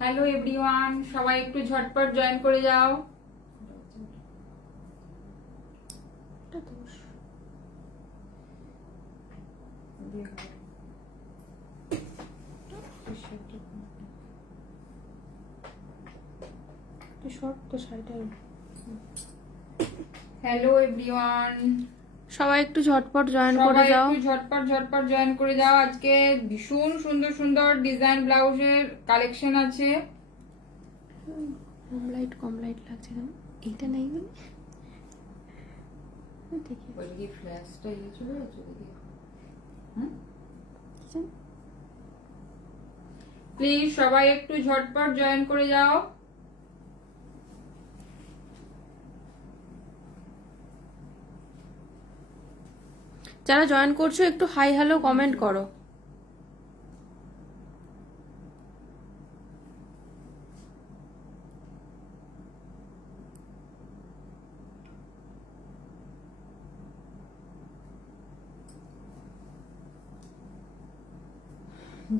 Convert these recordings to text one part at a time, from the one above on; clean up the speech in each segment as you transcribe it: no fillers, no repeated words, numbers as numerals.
Hello everyone, সবাই একটু ঝটপট জয়েন করে যাও। হ্যালো এভরিওয়ান, সবাই একটু ঝটপট জয়েন করে যাও। ঝটপট জয়েন করে যাও। আজকে ভীষণ সুন্দর সুন্দর ডিজাইন ব্লাউজের কালেকশন আছে। কম লাইট লাগছে কেন? এইটা নেই দেখি ফ্ল্যাশটা ইয়ে চলে যাচ্ছে দেখি। প্লিজ সবাই একটু ঝটপট জয়েন করে যাও। যারা জয়েন করছো একটু হাই হ্যালো কমেন্ট করো।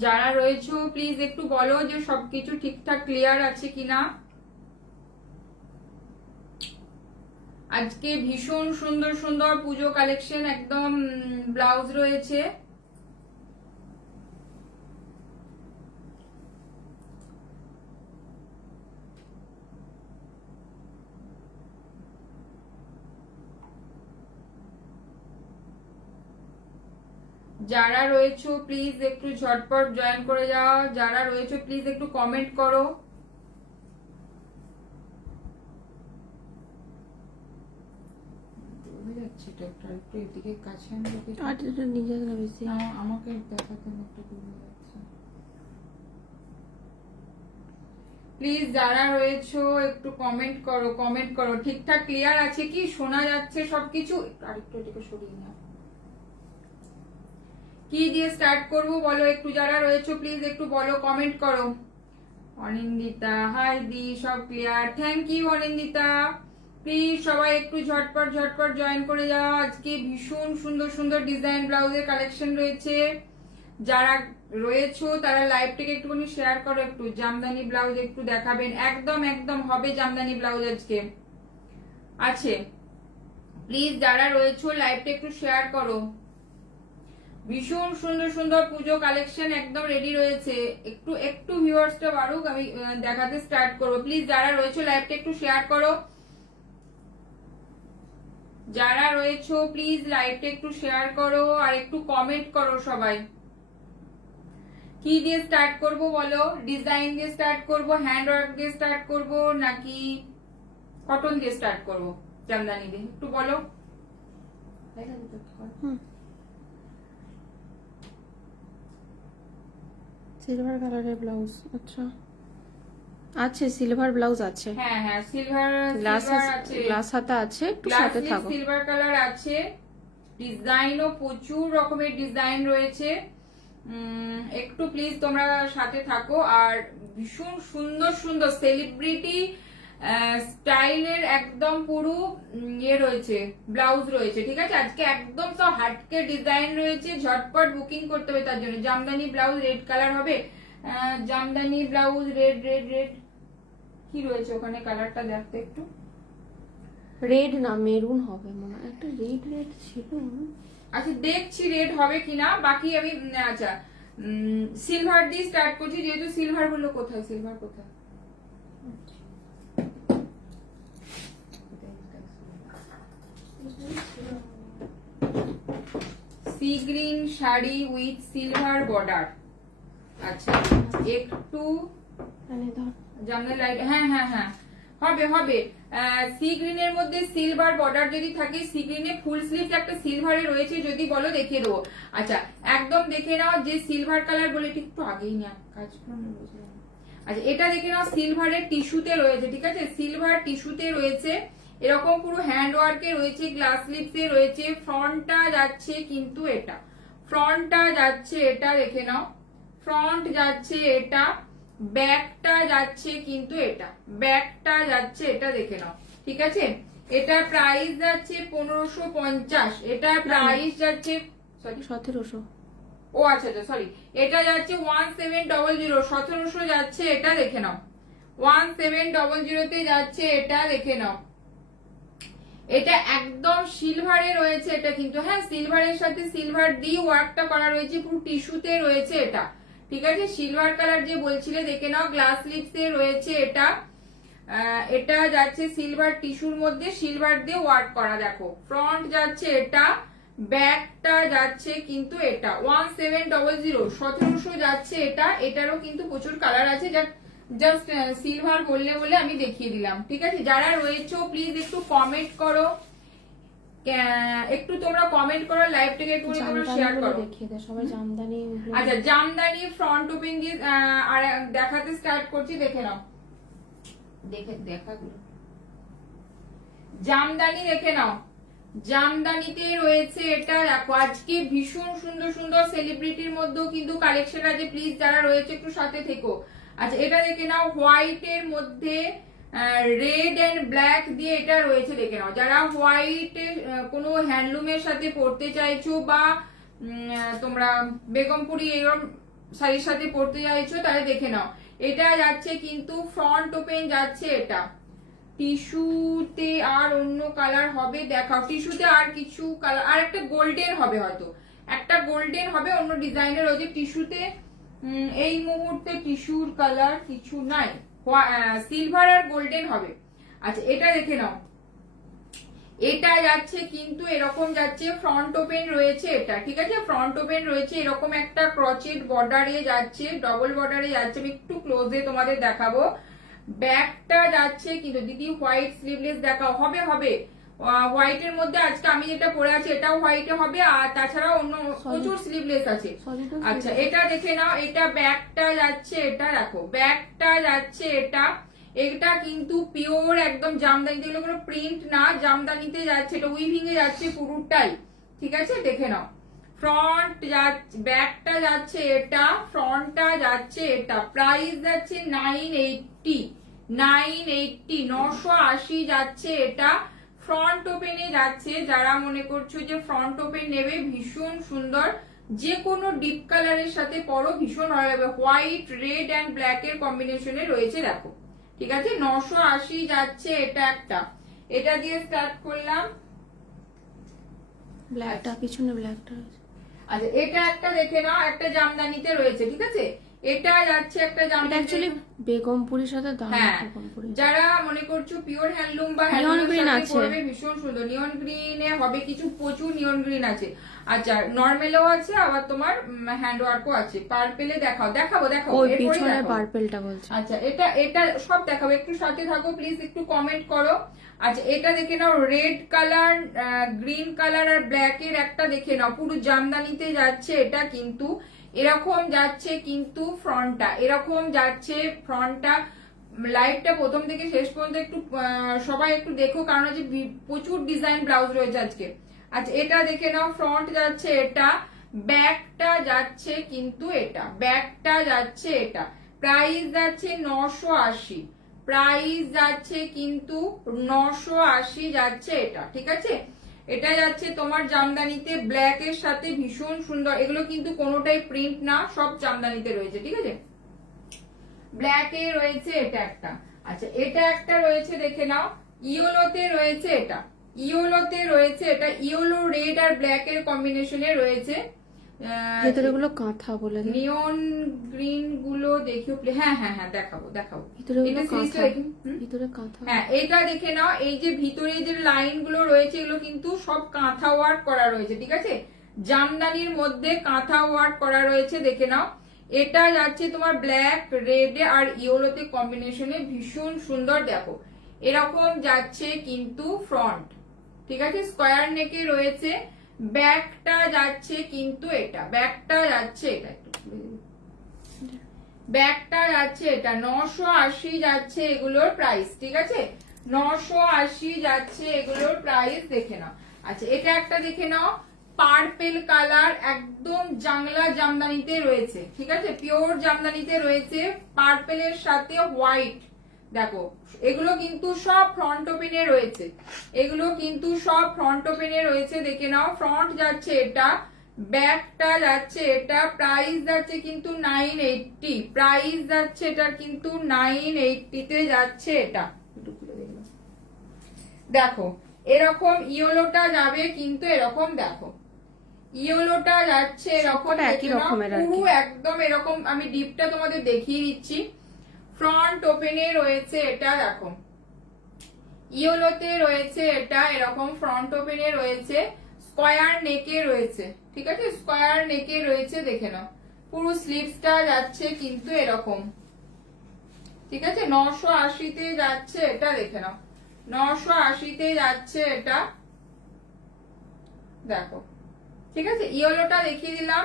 যারা রয়েছো প্লিজ একটু বলো যে সবকিছু ঠিকঠাক ক্লিয়ার আছে কিনা। আজকে ভীষণ সুন্দর সুন্দর পুজো কালেকশন একদম ব্লাউজ রয়েছে। যারা রয়েছো প্লিজ একটু ঝটপট জয়েন করে যাও। যারা রয়েছো প্লিজ একটু কমেন্ট করো। আমাকে দেখাতে একটু প্লিজ যারা রয়েছো একটু কমেন্ট করো ঠিকঠাক ক্লিয়ার আছে কি, শোনা যাচ্ছে সবকিছু? আরেকটু এটাকে সরিয়ে নাও। কি দিয়ে স্টার্ট করব বলো একটু। যারা রয়েছো প্লিজ একটু বলো, কমেন্ট করো। অনিন্দিতা হাই দি, সব clear, thank you Anindita. Please সবাই একটু ঝটপট জয়েন করে যাও। আজকে ভীষণ সুন্দর সুন্দর ডিজাইন ব্লাউজের কালেকশন রয়েছে। যারা রয়েছো তারা লাইভটাকে একটুখানি শেয়ার করো। একটু জামদানি ব্লাউজ একটু দেখাবেন। একদম হবে জামদানি ব্লাউজ আজকে আছে। প্লিজ যারা রয়েছো লাইভটা একটু শেয়ার করো। ভীষণ সুন্দর সুন্দর পুজো কালেকশন একদম রেডি রয়েছে। একটু ভিউয়ার্সটা বাড়ুক, আমি দেখাতে স্টার্ট করবো। প্লিজ যারা রয়েছো লাইভটা একটু শেয়ার করো। যারা রয়েছো প্লিজ লাইভটা একটু শেয়ার করো আর একটু কমেন্ট করো সবাই। কি দিয়ে স্টার্ট করব বলো? ডিজাইন দিয়ে স্টার্ট করব, হ্যান্ড ওয়ার্ক দিয়ে স্টার্ট করব, নাকি কটন দিয়ে স্টার্ট করব, জামদানি দিয়ে? একটু বলো। সিলভার কালারের ব্লাউজ, আচ্ছা আছে, সিলভার ব্লাউজ আছে। হ্যাঁ সিলভার আছে, গ্লাস হাতা আছে, একটু সাথে থাকো। সিলভার কালার আছে। ডিজাইনও প্রচুর রকমের ডিজাইন রয়েছে। একটু প্লিজ তোমরা সাথে থাকো। আর ভীষণ সুন্দর সুন্দর সেলিব্রিটি স্টাইলের একদম পুরো ইয়ে রয়েছে, ব্লাউজ রয়েছে। ঠিক আছে, আজকে একদম সব হাটকে ডিজাইন রয়েছে। ঝটপট বুকিং করতে হবে তার জন্য। জামদানি ব্লাউজ রেড কালার হবে। জামদানি ব্লাউজ রেড কি রয়েছে ওখানে? কালারটা দেখতে একটু। রেড না মেরুন হবে মনে হয়, একটা রেড ছিল। আচ্ছা দেখছি রেড হবে কিনা। বাকি আমি আচ্ছা সিলভার দিয়ে স্টার্ট করছি, যেহেতু সিলভার গুলো কোথায়, সিলভার কোথায়? Sea green sari with silver border. আচ্ছা একটু জামদানি লাইট, হ্যাঁ হবে। সি গ্রিনের মধ্যে সিলভার বর্ডার যদি থাকে, সি গ্রিনে ফুল স্লিভ একটা সিলভারে রয়েছে, যদি বলো দেখিয়ে দেবো। আচ্ছা একদম দেখে নাও যে সিলভার কালার বলে, একটু আগেই না কাজ করুন। আচ্ছা এটা দেখে নাও, সিলভারের টিস্যুতে রয়েছে। ঠিক আছে, সিলভার টিস্যুতে রয়েছে, এরকম পুরো হ্যান্ড ওয়ার্কে রয়েছে, গ্লাস স্লিভসে রয়েছে। ফ্রন্টটা যাচ্ছে কিন্তু এটা, ফ্রন্টটা যাচ্ছে এটা, দেখে নাও ফ্রন্ট যাচ্ছে এটা। ব্যাকটা যাচ্ছে কিন্তু এটা, ব্যাকটা যাচ্ছে এটা দেখে নাও, ঠিক আছে। এটা প্রাইস যাচ্ছে 1550, এটা প্রাইস যাচ্ছে সরি 1700। ও আচ্ছা আচ্ছা সরি, এটা যাচ্ছে 1700, 1700 যাচ্ছে এটা দেখে নাও, 1700 তে যাচ্ছে এটা দেখে নাও। এটা একদম সিলভারে রয়েছে এটা কিন্তু, হ্যাঁ সিলভারের সাথে সিলভার দিয়ে ওয়ার্কটা করা রয়েছে, পুরো টিস্যুতে রয়েছে এটা, ঠিক আছে। সিলভার কালার যে বলছিলে দেখে নাও, গ্লাস লিপসে রয়েছে এটা। এটা যাচ্ছে সিলভার টিস্যুর মধ্যে সিলভার দিয়ে ওয়ার্ক করা, দেখো ফ্রন্ট যাচ্ছে এটা, ব্যাকটা যাচ্ছে কিন্তু এটা 1700, 1700 যাচ্ছে এটা। এটারও কিন্তু প্রচুর কালার আছে, জাস্ট সিলভার বললে বলে আমি দেখিয়ে দিলাম, ঠিক আছে। যারা রয়েছে প্লিজ একটু কমেন্ট করো, একটু তোমরা কমেন্ট করো, লাইভটাকে একটু তোমরা শেয়ার করো। দেখিয়ে দাও সবাই জামদানি। আচ্ছা জামদানি ফ্রন্ট ওপেন দিয়ে আর দেখাতে স্টার্ট করছি, দেখে নাও, দেখাগুলো জামদানি দেখে নাও। জামদানিতে রয়েছে এটা, দেখো আজকে ভীষণ সুন্দর সুন্দর সেলিব্রিটির মধ্যেও কিন্তু কালেকশন আছে, প্লিজ যারা রয়েছে একটু সাথে থেকো। আচ্ছা এটা দেখে নাও, হোয়াইট এর মধ্যে রেড এন্ড ব্ল্যাক দিয়ে এটা রয়েছে, দেখে নাও। যারা হোয়াইট কোনো হ্যান্ডলুমের সাথে পড়তে চাইছো বা তোমরা বেগমপুরি এরকম শাড়ির সাথে পড়তে চাইছো তাহলে দেখে নাও। এটা যাচ্ছে কিন্তু ফ্রন্ট ওপেন যাচ্ছে এটা, টিস্যুতে আর অন্য কালার হবে দেখাও, টিস্যুতে আর কিছু কালার, আর একটা গোল্ডেন হবে, হয়তো একটা গোল্ডেন হবে, অন্য ডিজাইনের রয়েছে টিস্যুতে। এই মুহূর্তে টিস্যুর কালার কিছু নাই, সিলভার আর গোল্ডেন হবে। আচ্ছা এটা দেখে নাও, এটা যাচ্ছে কিন্তু এরকম যাচ্ছে, ফ্রন্ট ওপেন রয়েছে এটা, ঠিক আছে। ফ্রন্ট ওপেন রয়েছে এরকম একটা ক্রচেট বর্ডারে যাচ্ছে, ডবল বর্ডারে যাচ্ছে, আমি একটু ক্লোজে তোমাদের দেখাবো। ব্যাকটা যাচ্ছে কিন্তু দিদি হোয়াইট স্লিভলেস দেখাও, হবে হবে হোয়াইট এর মধ্যে আজকে আমি যেটা পরে আছি এটাও হোয়াইটে হবে, আর তাছাড়া অন্য প্রচুর স্লিভলেস আছে। আচ্ছা এটা দেখে নাও, এটা ব্যাকটা যাচ্ছে এটা, দেখো ব্যাকটা যাচ্ছে এটা। এটা কিন্তু পিওর একদম জামদানি, এগুলো কোনো প্রিন্ট না, জামদানিতে যাচ্ছে এটা, উইভিং এ যাচ্ছে পুরোটাই, ঠিক আছে। দেখে নাও ফ্রন্ট যাচ্ছে, ব্যাকটা যাচ্ছে এটা, ফ্রন্টটা যাচ্ছে এটা, প্রাইস যাচ্ছে 980, 980 যাচ্ছে এটা। ফ্রন্ট ওপেনে যাচ্ছে, যারা মনে করছো যে ফ্রন্ট ওপেন নেবে, ভীষণ সুন্দর, যে কোনো ডিপ কালারের সাথে পরো ভীষণ ভালো লাগবে, হোয়াইট রেড এন্ড ব্ল্যাক এর কম্বিনেশনে রয়েছে, দেখো ঠিক আছে। 980 যাচ্ছে এটা একটা, এটা দিয়ে স্টার্ট করলাম, ব্ল্যাকটা পিছনে ব্ল্যাকটা। আচ্ছা এটা একটা দেখে নাও, একটা জামদানিতে রয়েছে, ঠিক আছে। এটা যাচ্ছে একটা জামদানি, অ্যাকচুয়ালি বেগমপুরির সাথে দাম, হ্যাঁ বেগমপুরি যারা মনে করছো পিওর হ্যান্ডলুম বা নিয়ন গ্রিন হ্যান্ডলুমের আছে, সাথে পরবে ভীষণ সুন্দর, নিয়ন গ্রিনে হবে কিছু, প্রচুর নিয়ন গ্রিন আছে। আচ্ছা নরমালও আছে, আবার তোমার হ্যান্ড ওয়ার্কও আছে। পার্পেলে দেখাও, দেখাবো দেখাবো, ওই এরপরে পিছনে দেখাবো। পার্পলটা বলছে। আচ্ছা এটা এটা সব দেখাবো, একটু সাথে থাকো প্লিজ, একটু কমেন্ট করো। আচ্ছা এটা দেখে নাও, রেড কালার, গ্রিন কালার আর ব্ল্যাক এর একটা দেখে নাও, পুরো জামদানিতে যাচ্ছে এটা কিন্তু, এরকম যাচ্ছে কিন্তু ফ্রন্টটা, এরকম যাচ্ছে ফ্রন্টটা। লাইভটা প্রথম থেকে শেষ পর্যন্ত একটু সবাই একটু দেখো, কারণ হচ্ছে প্রচুর ডিজাইন ব্লাউজ রয়েছে আজকে। আচ্ছা এটা দেখে নাও, ফ্রন্ট যাচ্ছে এটা, ব্যাকটা যাচ্ছে কিন্তু এটা, ব্যাকটা যাচ্ছে এটা, প্রাইস যাচ্ছে 980, প্রাইস যাচ্ছে কিন্তু 980 যাচ্ছে এটা, ঠিক আছে। এটা যাচ্ছে তোমার জামদানিতে ব্ল্যাক এর সাথে, ভীষণ সুন্দর, এগুলো কিন্তু কোনোটাই প্রিন্ট না, সব জামদানিতে রয়েছে, ঠিক আছে। ব্ল্যাক এ রয়েছে এটা একটা, আচ্ছা এটা একটা রয়েছে দেখে নাও, ইয়েলোতে রয়েছে এটা, ইয়েলোতে রয়েছে এটা, ইয়েলো রেড আর ব্ল্যাক এর কম্বিনেশনে রয়েছে। ভেতরে গুলো কাঁথা বলে, নিয়ন গ্রিন গুলো দেখিও, হ্যাঁ হ্যাঁ হ্যাঁ দেখাবো দেখাবো, ভিতরে এটা সিরিজটা দেখি, ভিতরে কাঁথা, হ্যাঁ এটা দেখে নাও। এই যে ভিতরে যে লাইন গুলো রয়েছে এগুলো কিন্তু সব কাঁথা ওয়ার্ক করা রয়েছে, ঠিক আছে। জামদানির মধ্যে কাঁথা ওয়ার্ক করা রয়েছে, দেখে নাও। এটা যাচ্ছে তোমার ব্ল্যাক রেড আর ইয়েলোতে কম্বিনেশনে, ভীষণ সুন্দর, দেখো এরকম যাচ্ছে কিন্তু ফ্রন্ট, ঠিক আছে। স্কোয়ার নেকে রয়েছে, ব্যাকটা যাচ্ছে কিন্তু এটা, ব্যাকটা যাচ্ছে এটা, ব্যাগটা যাচ্ছে এটা 980 যাচ্ছে এগুলোর প্রাইস, ঠিক আছে। 980 যাচ্ছে এগুলোর প্রাইস, দেখে নাও। আচ্ছা এটা একটা দেখে নাও, পার্পেল কালার, একদম জাংলা জামদানিতে রয়েছে, ঠিক আছে, পিওর জামদানিতে রয়েছে, পার্পেলের সাথে হোয়াইট। দেখো এগুলো কিন্তু সব ফ্রন্ট ওপেনে রয়েছে, এগুলো কিন্তু সব ফ্রন্ট ওপেনে রয়েছে, দেখে নাও। ফ্রন্ট যাচ্ছে এটা, ব্যাকটা যাচ্ছে এটা, প্রাইস যাচ্ছে কিন্তু 980, প্রাইস যাচ্ছে এটা কিন্তু 980 তে যাচ্ছে এটা। একটু খুলে দেখলাম, দেখো এরকম ইয়েলোটা যাবে কিন্তু এরকম, দেখো ইয়েলোটা যাচ্ছে এরকম, সবকটা একই রকমের আর কি। পুরো একদম এরকম। আমি ডিপটা তোমাদের দেখিয়ে দিচ্ছি। ফ্রন্ট ওপেনে রয়েছে এটা, দেখো ইয়েলোতে রয়েছে এটা এরকম, ফ্রন্ট ওপেনে রয়েছে, স্কয়ার নেকে রয়েছে, ঠিক আছে, স্কয়ার নেকে রয়েছে, দেখে নাও। পুরো স্লিভসটা যাচ্ছে কিন্তু এরকম, ঠিক আছে, 980 তে যাচ্ছে এটা, দেখে নাও 980 তে যাচ্ছে এটা, দেখো, ঠিক আছে। ইয়েলোটা দেখিয়ে দিলাম,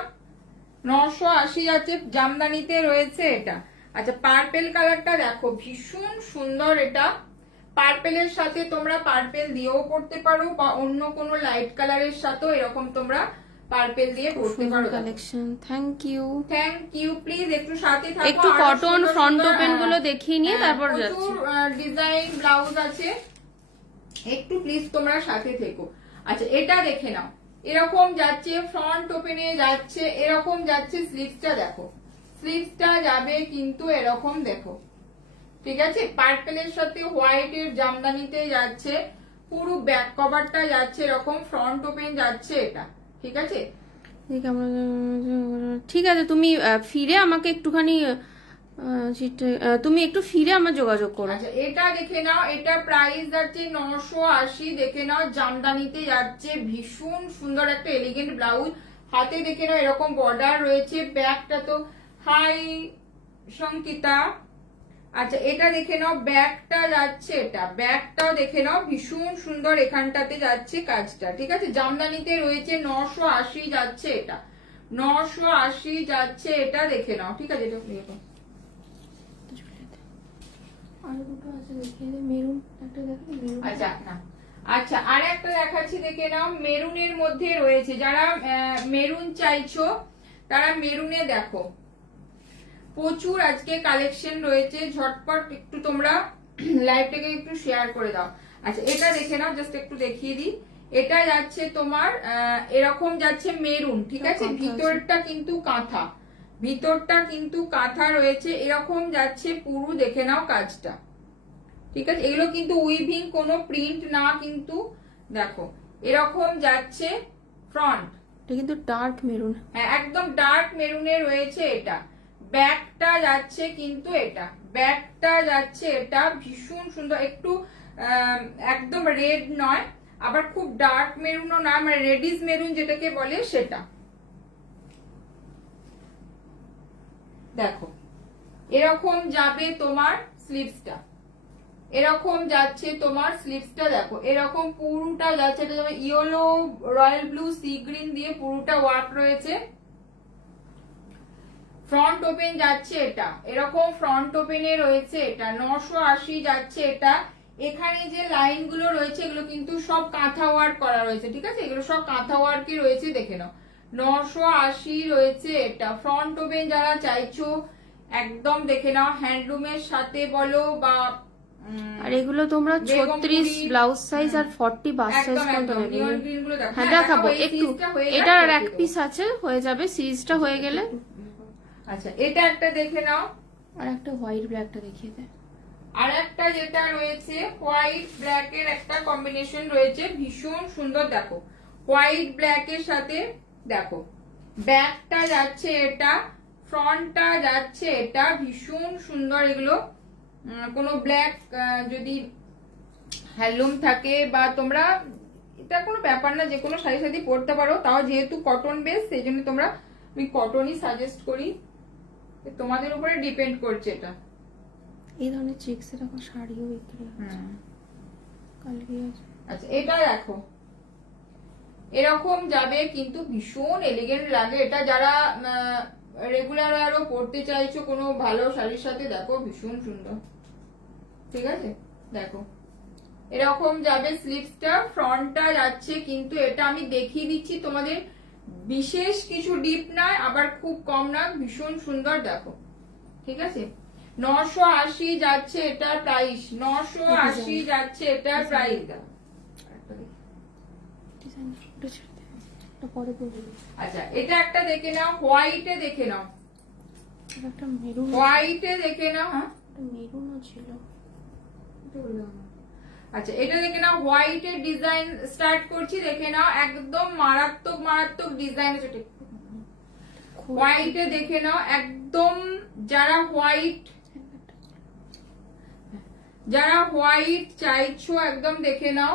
980 যাচ্ছে, জামদানিতে রয়েছে এটা। আচ্ছা পার্পেল কালারটা দেখো, ভীষণ সুন্দর এটা। পার্পেলের সাথে তোমরা পার্পেল দিয়েও পড়তে পারো, বা অন্য কোনো লাইট কালারের সাথেও এরকম তোমরা পার্পেল দিয়ে পড়তে পারো। Collection, thank you. Thank you, please একটু সাথে থাকো। একটু আরো কটন সুন্দর ফ্রন্ট সুন্দর, ওপেন গুলো দেখিয়ে নিয়ে তারপর যাচ্ছি। প্রচুর ডিজাইন ব্লাউজ আছে, একটু প্লিজ তোমরা সাথে থেকো। আচ্ছা এটা দেখে নাও, এরকম যাচ্ছে ফ্রন্ট ওপেনে যাচ্ছে, এরকম যাচ্ছে স্লিভসটা, দেখো স্লিভসটা যাবে কিন্তু এরকম, দেখো, ঠিক আছে, পার্পেলের সাথে হোয়াইটের জামদানিতে যাচ্ছে, পুরো ব্যাক কভারটা যাচ্ছে এরকম, ফ্রন্ট ওপেন যাচ্ছে এটা, ঠিক আছে। ঠিক আছে, তুমি ফিরে আমাকে একটুখানি তুমি একটু ফিরে আমার যোগাযোগ করো। আচ্ছা এটা দেখে নাও, এটা প্রাইস যাচ্ছে 980, দেখে নাও, জামদানিতে যাচ্ছে, ভীষণ সুন্দর একটা এলিগেন্ট ব্লাউজ, হাতে দেখে নাও এরকম বর্ডার রয়েছে, ব্যাকটা তো হাই সংকিতা। আচ্ছা এটা দেখে নাও, ব্যাকটা যাচ্ছে এটা, ব্যাকটাও দেখে নাও, ভীষণ সুন্দর এখানটাতে যাচ্ছে কাজটা, ঠিক আছে, জামদানিতে রয়েছে, 980 যাচ্ছে এটা, 980 যাচ্ছে এটা, দেখে নাও, ঠিক আছে। এটা আরো দুটো আছে, দেখিয়ে দে। মেরুন একটা দেখো, মেরুন। আচ্ছা না, আচ্ছা আর একটা দেখাচ্ছি, দেখে নাও, মেরুনের মধ্যে রয়েছে, যারা মেরুন চাইছো তারা মেরুনে দেখো, প্রচুর আজকে কালেকশন রয়েছে, ঝটপট একটু তোমরা লাইভটাকে একটু শেয়ার করে দাও। আচ্ছা এটা দেখে নাও, জাস্ট একটু দেখিয়ে দিই, এটা যাচ্ছে তোমার এরকম যাচ্ছে মেরুন, ঠিক আছে, ভিতরটা কিন্তু কাঁথা, ভিতরটা কিন্তু কাঁথা রয়েছে, এরকম যাচ্ছে পুরো, দেখে নাও কাজটা, ঠিক আছে, এগুলো কিন্তু উইভিং কোনো প্রিন্ট না কিন্তু, দেখো এরকম যাচ্ছে ফ্রন্ট, এটা কিন্তু ডার্ক মেরুন, হ্যাঁ একদম ডার্ক মেরুনে রয়েছে এটা, ব্যাকটা যাচ্ছে কিন্তু এটা, ব্যাকটা যাচ্ছে এটা, ভীষণ সুন্দর, একটু একদম রেড নয়, আবার খুব ডার্ক মেরুনও না, মানে রেডিশ মেরুন যেটাকে বলে সেটা, দেখো এরকম যাবে তোমার স্লিভসটা, এরকম যাচ্ছে তোমার স্লিভসটা, দেখো এরকম পুরোটা যাচ্ছে, এটা যেমন yellow royal blue sea green দিয়ে পুরোটা ওয়ার্ক রয়েছে, ফ্রন্ট ওপেন যাচ্ছে এটা, এরকম ফ্রন্ট ওপেনে রয়েছে এটা, 980 যাচ্ছে এটা। এখানে যে লাইন গুলো রয়েছে এগুলো কিন্তু সব কাঁথা ওয়ার্ক করা রয়েছে, ঠিক আছে, এগুলো সব কাঁথা ওয়ার্কই রয়েছে, দেখে নাও 980 রয়েছে এটা। ফ্রন্ট ওপেন যারা চাইছো একদম দেখে নাও, হ্যান্ডলুমের সাথে বলো বা আর এগুলো তোমরা 36 ব্লাউজ সাইজ আর 40 বাস সাইজ পর্যন্ত নেবে। হ্যাঁ দেখাবো একটু, এটা আর এক পিস আছে, হয়ে যাবে সিরিজটা হয়ে গেলে। আচ্ছা এটা একটা দেখে নাও, আর একটা হোয়াইট ব্ল্যাকটা দেখিয়ে দে। আর একটা যেটা রয়েছে হোয়াইট ব্ল্যাক এর একটা কম্বিনেশন রয়েছে, ভীষণ সুন্দর, দেখো হোয়াইট ব্ল্যাক এর সাথে, দেখো ব্যাকটা যাচ্ছে এটা, ফ্রন্টটা যাচ্ছে এটা, ভীষণ সুন্দর এগুলো। কোনো ব্ল্যাক যদি হ্যান্ডলুম থাকে বা তোমরা, এটা কোনো ব্যাপার না, যে কোনো শাড়ির সাথে পরতে পারো, তাও যেহেতু কটন বেস সেই জন্য তোমরা, আমি কটনই সাজেস্ট করি, তোমাদের উপরে ডিপেন্ড করছে এটা। এই ধরনের চেকস এর এখন শাড়িও বিক্রি হচ্ছে, কালকে আছে। আচ্ছা এটা দেখো এরকম যাবে কিন্তু ভীষণ এলিগেন্ট লাগে এটা, যারা রেগুলার আরো পরতে চাইছো কোনো ভালো শাড়ির সাথে, দেখো ভীষণ সুন্দর, ঠিক আছে, দেখো এরকম যাবে স্লিভসটা, ফ্রন্টটা যাচ্ছে কিন্তু এটা আমি দেখিয়ে দিচ্ছি তোমাদের, বিশেষ কিছু ডিপ না আবার খুব কম না, ভীষণ সুন্দর দেখো। ঠিক আছে, 980 যাচ্ছে এটার প্রাইস, 980 যাচ্ছে এটার প্রাইস। আচ্ছা এটা একটা দেখে নাও, হোয়াইটে দেখে নাও, হোয়াইটে দেখে নাও। হ্যাঁ মেরুনও ছিল। আচ্ছা এটা দেখে নাও, হোয়াইটের ডিজাইন স্টার্ট করছি, দেখে নাও একদম মারাত্মক মারাত্মক ডিজাইন আছে। হোয়াইটে দেখে নাও একদম, যারা হোয়াইট চাইছো একদম দেখে নাও।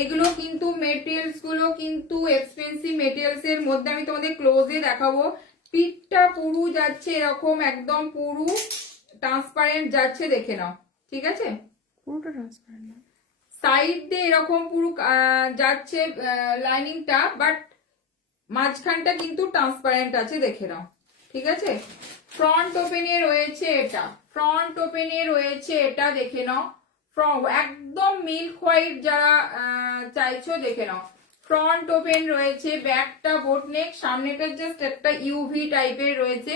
এগুলো কিন্তু মেটেরিয়ালস গুলো কিন্তু এক্সপেন্সিভ মেটেরিয়ালস এর মধ্যে, আমি তোমাদের ক্লোজে দেখাবো। পিঠটা পুরু যাচ্ছে এরকম একদম পুরু ট্রান্সপারেন্ট যাচ্ছে, দেখে নাও। ঠিক আছে, পুরোটা ট্রান্সপারেন্ট না, সাইড দিয়ে এরকম পুরো যাচ্ছে লাইনিংটা, বাট মাঝখানটা কিন্তু ট্রান্সপারেন্ট আছে, দেখে নাও। ঠিক আছে, ফ্রন্ট ওপেনে রয়েছে এটা, ফ্রন্ট ওপেনে রয়েছে এটা, দেখে নাও। একদম মিল্ক হোয়াইট যারা চাইছো দেখে নাও, ফ্রন্ট ওপেন রয়েছে, ব্যাকটা বোট নেক, সামনেটা জাস্ট একটা ইউভি টাইপের রয়েছে,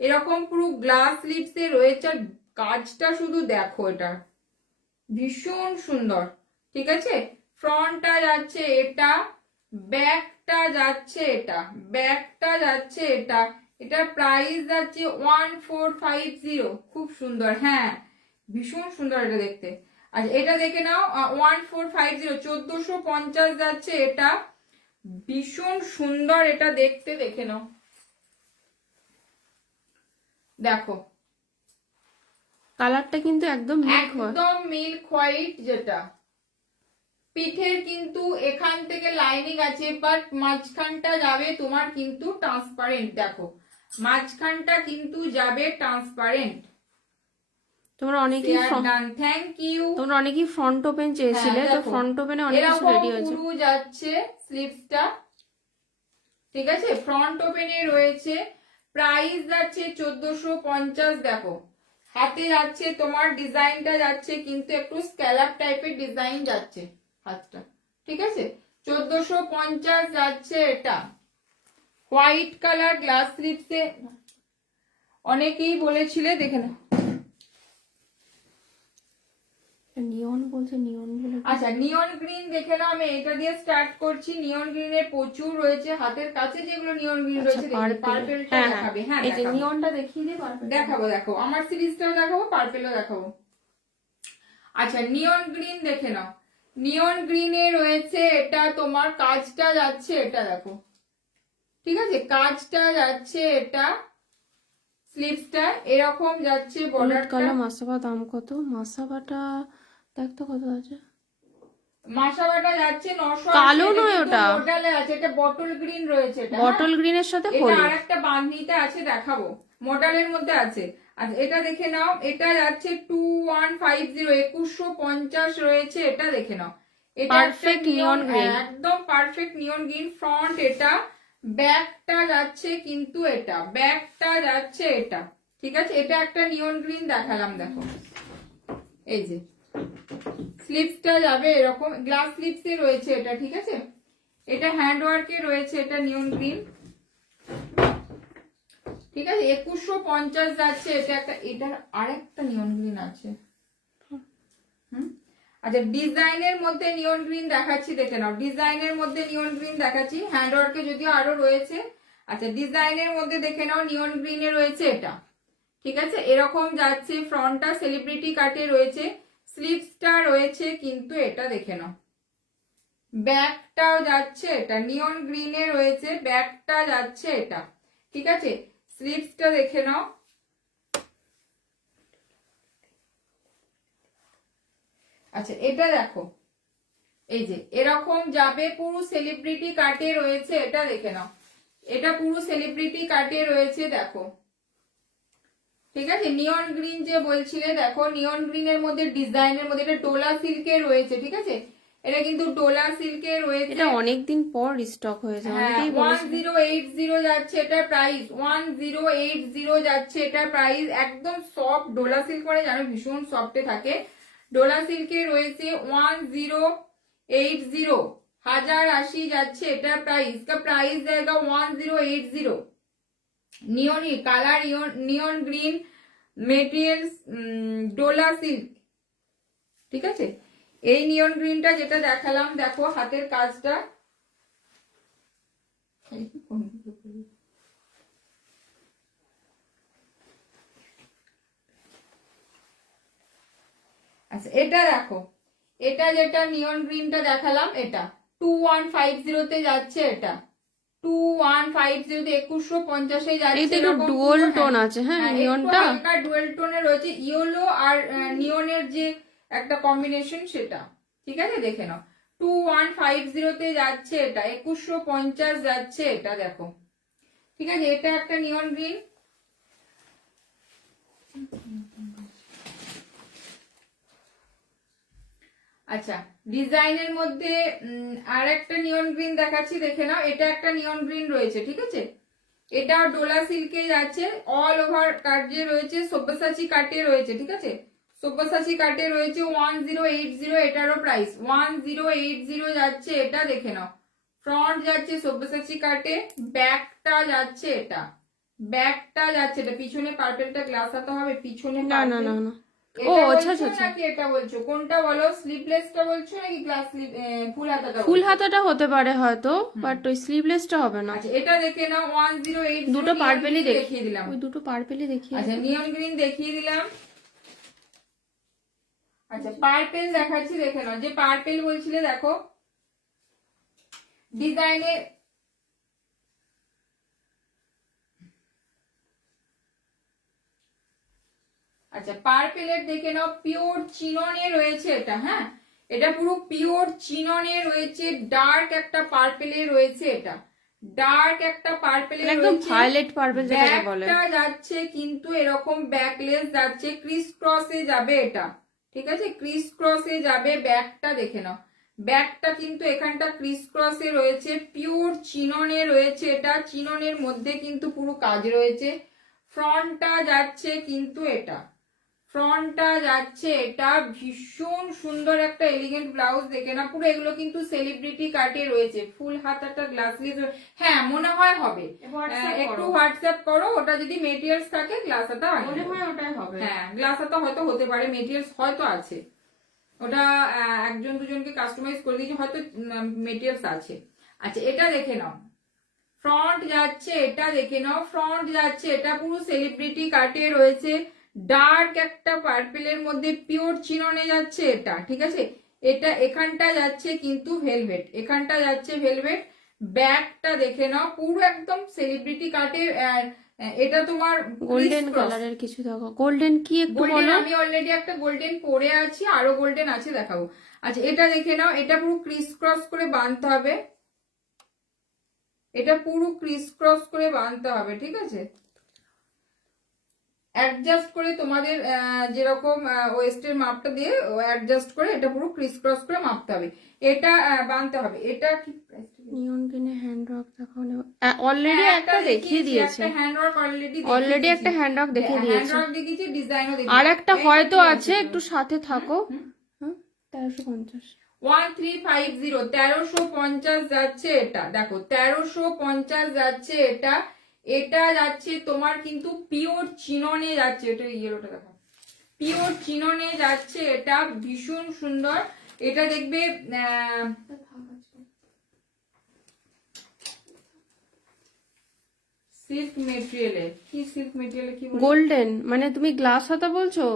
এরকম পুরো গ্লাস লিপসে রয়েছে। কাজটা শুধু দেখো, এটা ভীষণ সুন্দর। ঠিক আছে, ফ্রন্টটা যাচ্ছে এটা, ব্যাকটা যাচ্ছে এটা, ব্যাকটা যাচ্ছে এটা, এটা প্রাইস যাচ্ছে 1450, খুব সুন্দর। হ্যাঁ ভীষণ সুন্দর এটা দেখতে। আচ্ছা এটা দেখে নাও, 1450, 1450 যাচ্ছে এটা, ভীষণ সুন্দর এটা দেখতে, দেখে নাও। দেখো কালারটা কিন্তু একদম মিল্ক হোয়াইট, যেটা পিঠের কিন্তু এখান থেকে লাইনিং আছে, বাট মাঝখানটা যাবে তোমার কিন্তু ট্রান্সপারেন্ট। দেখো মাঝখানটা কিন্তু যাবে ট্রান্সপারেন্ট। তোমরা অনেকেই থ্যাংক ইউ, তোমরা অনেকেই ফ্রন্ট ওপেন চেয়েছিলে, তো ফ্রন্ট ওপেনে অনেক কিছু রেডি হয়েছে। পুরো যাচ্ছে স্লিভসটা। ঠিক আছে, ফ্রন্ট ওপেনে রয়েছে, প্রাইস যাচ্ছে 1450। দেখো হাতে যাচ্ছে তোমার ডিজাইনটা যাচ্ছে কিন্তু একটু স্ক্যালাপ টাইপের ডিজাইন যাচ্ছে হাতটা। ঠিক আছে, 1450 যাচ্ছে এটা, হোয়াইট কালার গ্লাস স্লিভসে। অনেকেই বলেছিলে, দেখে না। নিয়ন বলছে, নিয়ন বলে। আচ্ছা নিয়ন গ্রিন দেখে নাও, আমি এটা দিয়ে স্টার্ট করছি। নিয়ন গ্রিনের প্রচুর রয়েছে, হাতের কাছে যেগুলো নিয়ন গ্রিন রয়েছে, পার্পেলটা দেখাবে। হ্যাঁ এই যে নিয়নটা দেখিয়ে দিই, দেখাবো, দেখো আমার সিরিজটাও দেখাবো, পার্পেলও দেখাবো। আচ্ছা নিয়ন গ্রিন দেখে নাও, নিয়ন গ্রিনে রয়েছে এটা, তোমার কাজটা যাচ্ছে এটা, দেখো। ঠিক আছে, কাজটা যাচ্ছে এটা, স্লিভসটা এরকম যাচ্ছে, বর্ডারটা। মাসাবা দাম কত? মাসাবাটা দেখ তো কত আছে। মাসাবাটা যাচ্ছে 900। কালো নয় ওটা, মডেলে আছে, এটা বটল গ্রিন রয়েছে, এটা বটল গ্রিনের সাথে এটা আরেকটা বাঁধনিতে আছে, দেখাবো, মডেলের মধ্যে আছে। আচ্ছা এটা দেখে নাও, এটা যাচ্ছে 2150, 2150 রয়েছে, এটা দেখে নাও। এটা পারফেক্ট নিয়ন গ্রিন, একদম পারফেক্ট নিয়ন গ্রিন। ফ্রন্ট এটা, ব্যাকটা যাচ্ছে কিন্তু এটা, ব্যাকটা যাচ্ছে এটা। ঠিক আছে, এটা একটা নিয়ন গ্রিন দেখালাম, দেখো এই যে স্লিভসটা যাবে এরকম গ্লাস স্লিভসে রয়েছে এটা। ঠিক আছে, এটা হ্যান্ড ওয়ার্কে রয়েছে, এটা নিয়ন গ্রিন। ঠিক আছে, 2150 যাচ্ছে এটা একটা, এটার আরেকটা নিয়ন গ্রিন আছে। আচ্ছা ডিজাইনের মধ্যে নিয়ন গ্রিন দেখাচ্ছি, দেখে নাও, ডিজাইনের মধ্যে নিয়ন গ্রিন দেখাচ্ছি, হ্যান্ড ওয়ার্কে যদিও আরো রয়েছে। আচ্ছা ডিজাইনের মধ্যে দেখে নাও, নিয়ন গ্রিনে রয়েছে এটা। ঠিক আছে, এরকম যাচ্ছে, ফ্রন্টটা সেলিব্রিটি কাটে রয়েছে, স্লিভসটা রয়েছে কিন্তু এটা, দেখে নাও। ব্যাকটাও যাচ্ছে এটা, নিয়ন গ্রিনে রয়েছে, ব্যাকটা যাচ্ছে এটা। ঠিক আছে, স্লিভসটা দেখে নাও। আচ্ছা এটা দেখো, এই যে এরকম যাবে, পুরো সেলিব্রিটি কাটে রয়েছে, এটা দেখে নাও, এটা পুরো সেলিব্রিটি কাটে রয়েছে, দেখো। ঠিক আছে, নিয়ন গ্রিন যে বলছিলে, দেখো নিয়ন গ্রিনের মধ্যে ডিজাইনের মধ্যে এটা ডোলা সিল্কে রয়েছে। ঠিক আছে, এটা কিন্তু ডোলা সিল্কে রয়েছে, এটা অনেকদিন পর রিস্টক হয়েছে। 1080 যাচ্ছে এটা প্রাইস, 1080 যাচ্ছে এটা প্রাইস। একদম সফট ডোলা সিল্ক, মানে জানো ভীষণ সফটে থাকে, ডোলা সিল্কে রয়েছে 1080, 1080 যাচ্ছে এটা प्राइस का प्राइस जाएगा 1080। नियोनी कलर नियन ग्रीन মেটেরিয়ালস ডোলা সিল্ক, ঠিক আছে। এই নিয়ন গ্রিনটা যেটা দেখালাম দেখো হাতের কাজটা, আচ্ছা এটা দেখো, এটা যেটা নিয়ন গ্রিনটা দেখালাম এটা 2150 তে যাচ্ছে, এটা 2150 তে 2150 এ যাচ্ছে। এটা একটু ডুয়াল টোন আছে, হ্যাঁ নিয়নটা হালকা ডুয়াল টোনে রয়েছে, ইয়েলো আর নিয়নের যে একটা কম্বিনেশন সেটা, ঠিক আছে দেখে নাও। 2150 তে যাচ্ছে এটা, 2150 যাচ্ছে এটা দেখো, ঠিক আছে। এটা একটা নিয়ন গ্রিন। আচ্ছা ডিজাইনের মধ্যে আর একটা নিয়ন গ্রিন দেখাচ্ছি দেখে নাও, এটা একটা নিয়ন গ্রিন রয়েছে, ঠিক আছে। এটা ডোলা সিল্কে যাচ্ছে, অল ওভার কাটে রয়েছে, সব্যসাচী কাটে রয়েছে, ঠিক আছে। সব্যসাচী কাটে রয়েছে 1080, এটারও প্রাইস 1080 যাচ্ছে এটা দেখে নাও। ফ্রন্ট যাচ্ছে সব্যসাচী কাটে, ব্যাকটা যাচ্ছে এটা, ব্যাকটা যাচ্ছে এটা, পিছনে পার্পেলটা গ্লাস হাতা হবে, পিছনে না না না না ও আচ্ছা আচ্ছা নাকি এটা বলছো কোনটা বলো, স্লিভলেসটা বলছো নাকি গ্লাস স্লিভ ফুল হাতাটা? ফুল হাতাটা হতে পারে হয়তো, বাট ওই স্লিভলেসটা হবে না। আচ্ছা এটা দেখে নাও 1080, দুটো পার্পেলই দেখিয়ে দিলাম, ওই দুটো পার্পেলই দেখিয়ে। আচ্ছা নিয়ন গ্রিন দেখিয়ে দিলাম। আচ্ছা পার্পেল দেখাচ্ছি দেখে নাও, যে পার্পেল বলছিলে দেখো ডিজাইনে, আচ্ছা পার্পেলের দেখে নাও পিওর চিননে রয়েছে এটা, হ্যাঁ এটা পুরো পিওর চিননে রয়েছে, ডার্ক একটা পার্পেলে রয়েছে, এটা ডার্ক একটা পার্পেলে একদম ভায়োলেট পার্পল যেটাকে বলে। ব্যাকটা যাচ্ছে কিন্তু এরকম ব্যাকলেস যাচ্ছে, ক্রিস ক্রসে যাবে এটা, ঠিক আছে ক্রিস ক্রসে যাবে, ব্যাকটা দেখে নাও, ব্যাকটা কিন্তু এখানটা ক্রিস ক্রসে রয়েছে, পিওর চিননে রয়েছে এটা, চিননের মধ্যে কিন্তু পুরো কাজ রয়েছে। ফ্রন্টটা যাচ্ছে কিন্তু এটা, ফ্রন্টটা যাচ্ছে এটা, ভীষণ সুন্দর একটা এলিগেন্ট ব্লাউজ দেখে না, পুরো এগুলো কিন্তু সেলিব্রিটি কাটে রয়েছে, ফুল হাতাটা গ্লাসলেস, হ্যাঁ মনে হয় হবে, একটু হোয়াটসঅ্যাপ করো, ওটা যদি মেটেরিয়ালস থাকে গ্লাস হাতা মনে হয় ওটাই হবে, হ্যাঁ গ্লাস হাতা হয়তো হতে পারে, মেটেরিয়ালস হয়তো আছে, ওটা একজন দুজনকে কাস্টমাইজ করে দিয়েছে হয়তো, মেটেরিয়ালস আছে। আচ্ছা এটা দেখে নাও, ফ্রন্ট যাচ্ছে এটা দেখে নাও, ফ্রন্ট যাচ্ছে এটা পুরো সেলিব্রিটি কাটে রয়েছে, ডার্ক একটা পার্পেলের মধ্যে পিওর চিননে যাচ্ছে এটা, ঠিক আছে। এটা এখানটা যাচ্ছে কিন্তু ভেলভেট, এখানটা যাচ্ছে ভেলভেট, ব্যাকটা দেখে নাও পুরো একদম সেলিব্রিটি কাটে, এটা তোমার গোল্ডেন কালারের কিছু দেখো, গোল্ডেন কি একটু বলো। আমি অলরেডি একটা গোল্ডেন পরে আছি, আরো গোল্ডেন আছে দেখাবো। আচ্ছা এটা দেখে নাও, এটা পুরো ক্রিস ক্রস করে বাঁধতে হবে, এটা পুরো ক্রিস ক্রস করে বাঁধতে হবে, ঠিক আছে। অ্যাডজাস্ট করে তোমাদের যেরকম ওয়েস্টের মাপটা দিয়ে অ্যাডজাস্ট করে এটা পুরো ক্রিস ক্রস করে মাপতে হবে, এটা বাঁধতে হবে। এটা কি নিয়ন গ্রিনে হ্যান্ড ওয়ার্ক দেখাও না, অলরেডি একটা দেখিয়ে দিয়েছে, একটা হ্যান্ড ওয়ার্ক অলরেডি একটা হ্যান্ড ওয়ার্ক দেখিয়ে দিয়েছে, হ্যান্ড ওয়ার্ক দেখিয়েছি, ডিজাইনও দেখিয়েছি, আর একটা হয়তো আছে, একটু সাথে থাকো। 1350 1350 1350 যাচ্ছে এটা দেখো, 1350 যাচ্ছে এটা, এটা যাচ্ছে তোমার কিন্তু পিওর চিননে যাচ্ছে, এটা ইয়েলোটা দেখো পিওর চিননে যাচ্ছে এটা, ভীষণ সুন্দর। এটা দেখবে সিল্ক মেটেরিয়ালে, কি সিল্ক মেটেরিয়ালে কি গোল্ডেন, মানে তুমি গ্লাস হাতা বলছো,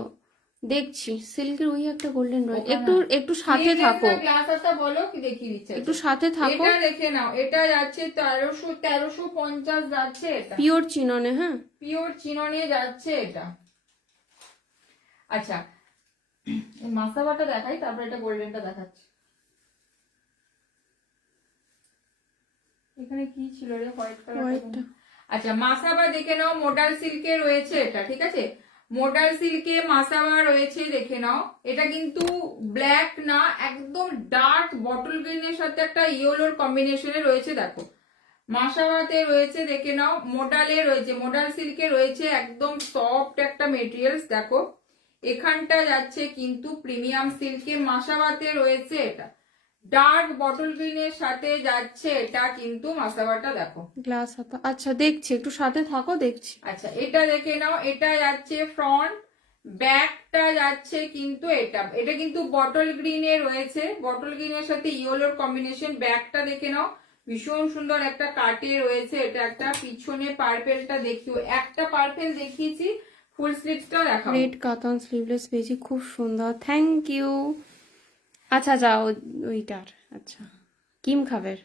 দেখছি সিল্কের ওই একটা গোল্ডেন রয়েছে, একটু একটু সাথে থাকো, গ্লাস হাতা বলো কি দেখিয়ে দিচ্ছে, একটু সাথে থাকো। এটা দেখে নাও, এটা যাচ্ছে 1350 যাচ্ছে এটা, পিওর চিননে, হ্যাঁ পিওর চিননে যাচ্ছে এটা। আচ্ছা মাসাবাটা দেখাই, তারপর এটা গোল্ডেনটা দেখাচ্ছি। এখানে কি ছিল রে, হোয়াইট কালারটা। আচ্ছা মাসাবা দেখে নাও, মোডাল সিল্কে রয়েছে এটা, ঠিক আছে মোডাল সিল্কে মাসাবা রয়েছে দেখে নাও, এটা কিন্তু ব্ল্যাক না, একদম ডার্ক বটল গ্রিনের সাথে একটা ইয়েলোর কম্বিনেশনে রয়েছে, দেখো মাসাবাতে রয়েছে দেখে নাও, মোডালে রয়েছে, মোডাল সিল্কে রয়েছে, একদম সফট একটা মেটেরিয়ালস দেখো, এখানটা যাচ্ছে কিন্তু প্রিমিয়াম সিল্কে মাসাবাতে রয়েছে এটা, ডার্ক বটল গ্রিনের সাথে যাচ্ছে এটা কিন্তু মাসাবাটা দেখো গ্লাস হাতা। আচ্ছা দেখছি, একটু সাথে থাকো দেখছি। আচ্ছা এটা দেখে নাও, এটা যাচ্ছে ফ্রন্ট, ব্যাকটা যাচ্ছে কিন্তু এটা, এটা কিন্তু বটল গ্রিনে রয়েছে, বটল গ্রিনের সাথে ইয়েলোর কম্বিনেশন। ব্যাকটা দেখে নাও, ভীষণ সুন্দর একটা কাটে রয়েছে এটা একটা, পিছনে পার্পেলটা দেখিও, একটা পার্পেল দেখিয়েছি, ফুল স্লিভসটা দেখাও। রেড কাতান স্লিভলেস পেয়েছি, খুব সুন্দর, থ্যাংক ইউ। আচ্ছা যাও ওইটার, আচ্ছা কিম খাবের,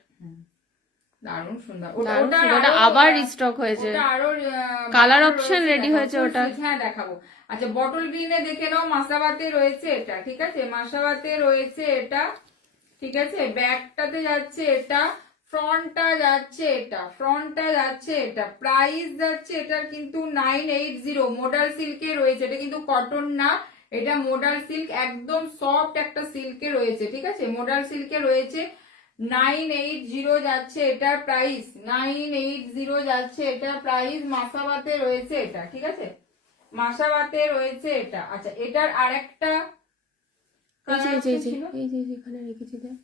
দারুণ সুন্দর, ওটা আবার রিস্টক হয়েছে, আরো কালার অপশন রেডি হয়েছে ওটা। হ্যাঁ দেখাবো। আচ্ছা বটল গ্রিনে দেখে নাও, মাসাবাতে রয়েছে এটা, ঠিক আছে, মাসাবাতে রয়েছে এটা, ঠিক আছে, ব্যাকটাতে যাচ্ছে এটা, ফ্রন্টটা যাচ্ছে এটা, ফ্রন্টটা যাচ্ছে এটা, প্রাইস যাচ্ছে এটার কিন্তু 980, মোডাল সিল্কে রয়েছে, এটা কিন্তু কটন না, এটা মোডাল সিল্ক, একদম সফট একটা সিল্কে রয়েছে, ঠিক আছে, মোডাল সিল্কে রয়েছে, 980 যাচ্ছে এটার প্রাইস, 980 যাচ্ছে এটার প্রাইস, মাসাবাতে রয়েছে এটা, ঠিক আছে, মাসাবাতে রয়েছে এটা। আচ্ছা এটার আরেকটা এখানে রেখেছি দেখ।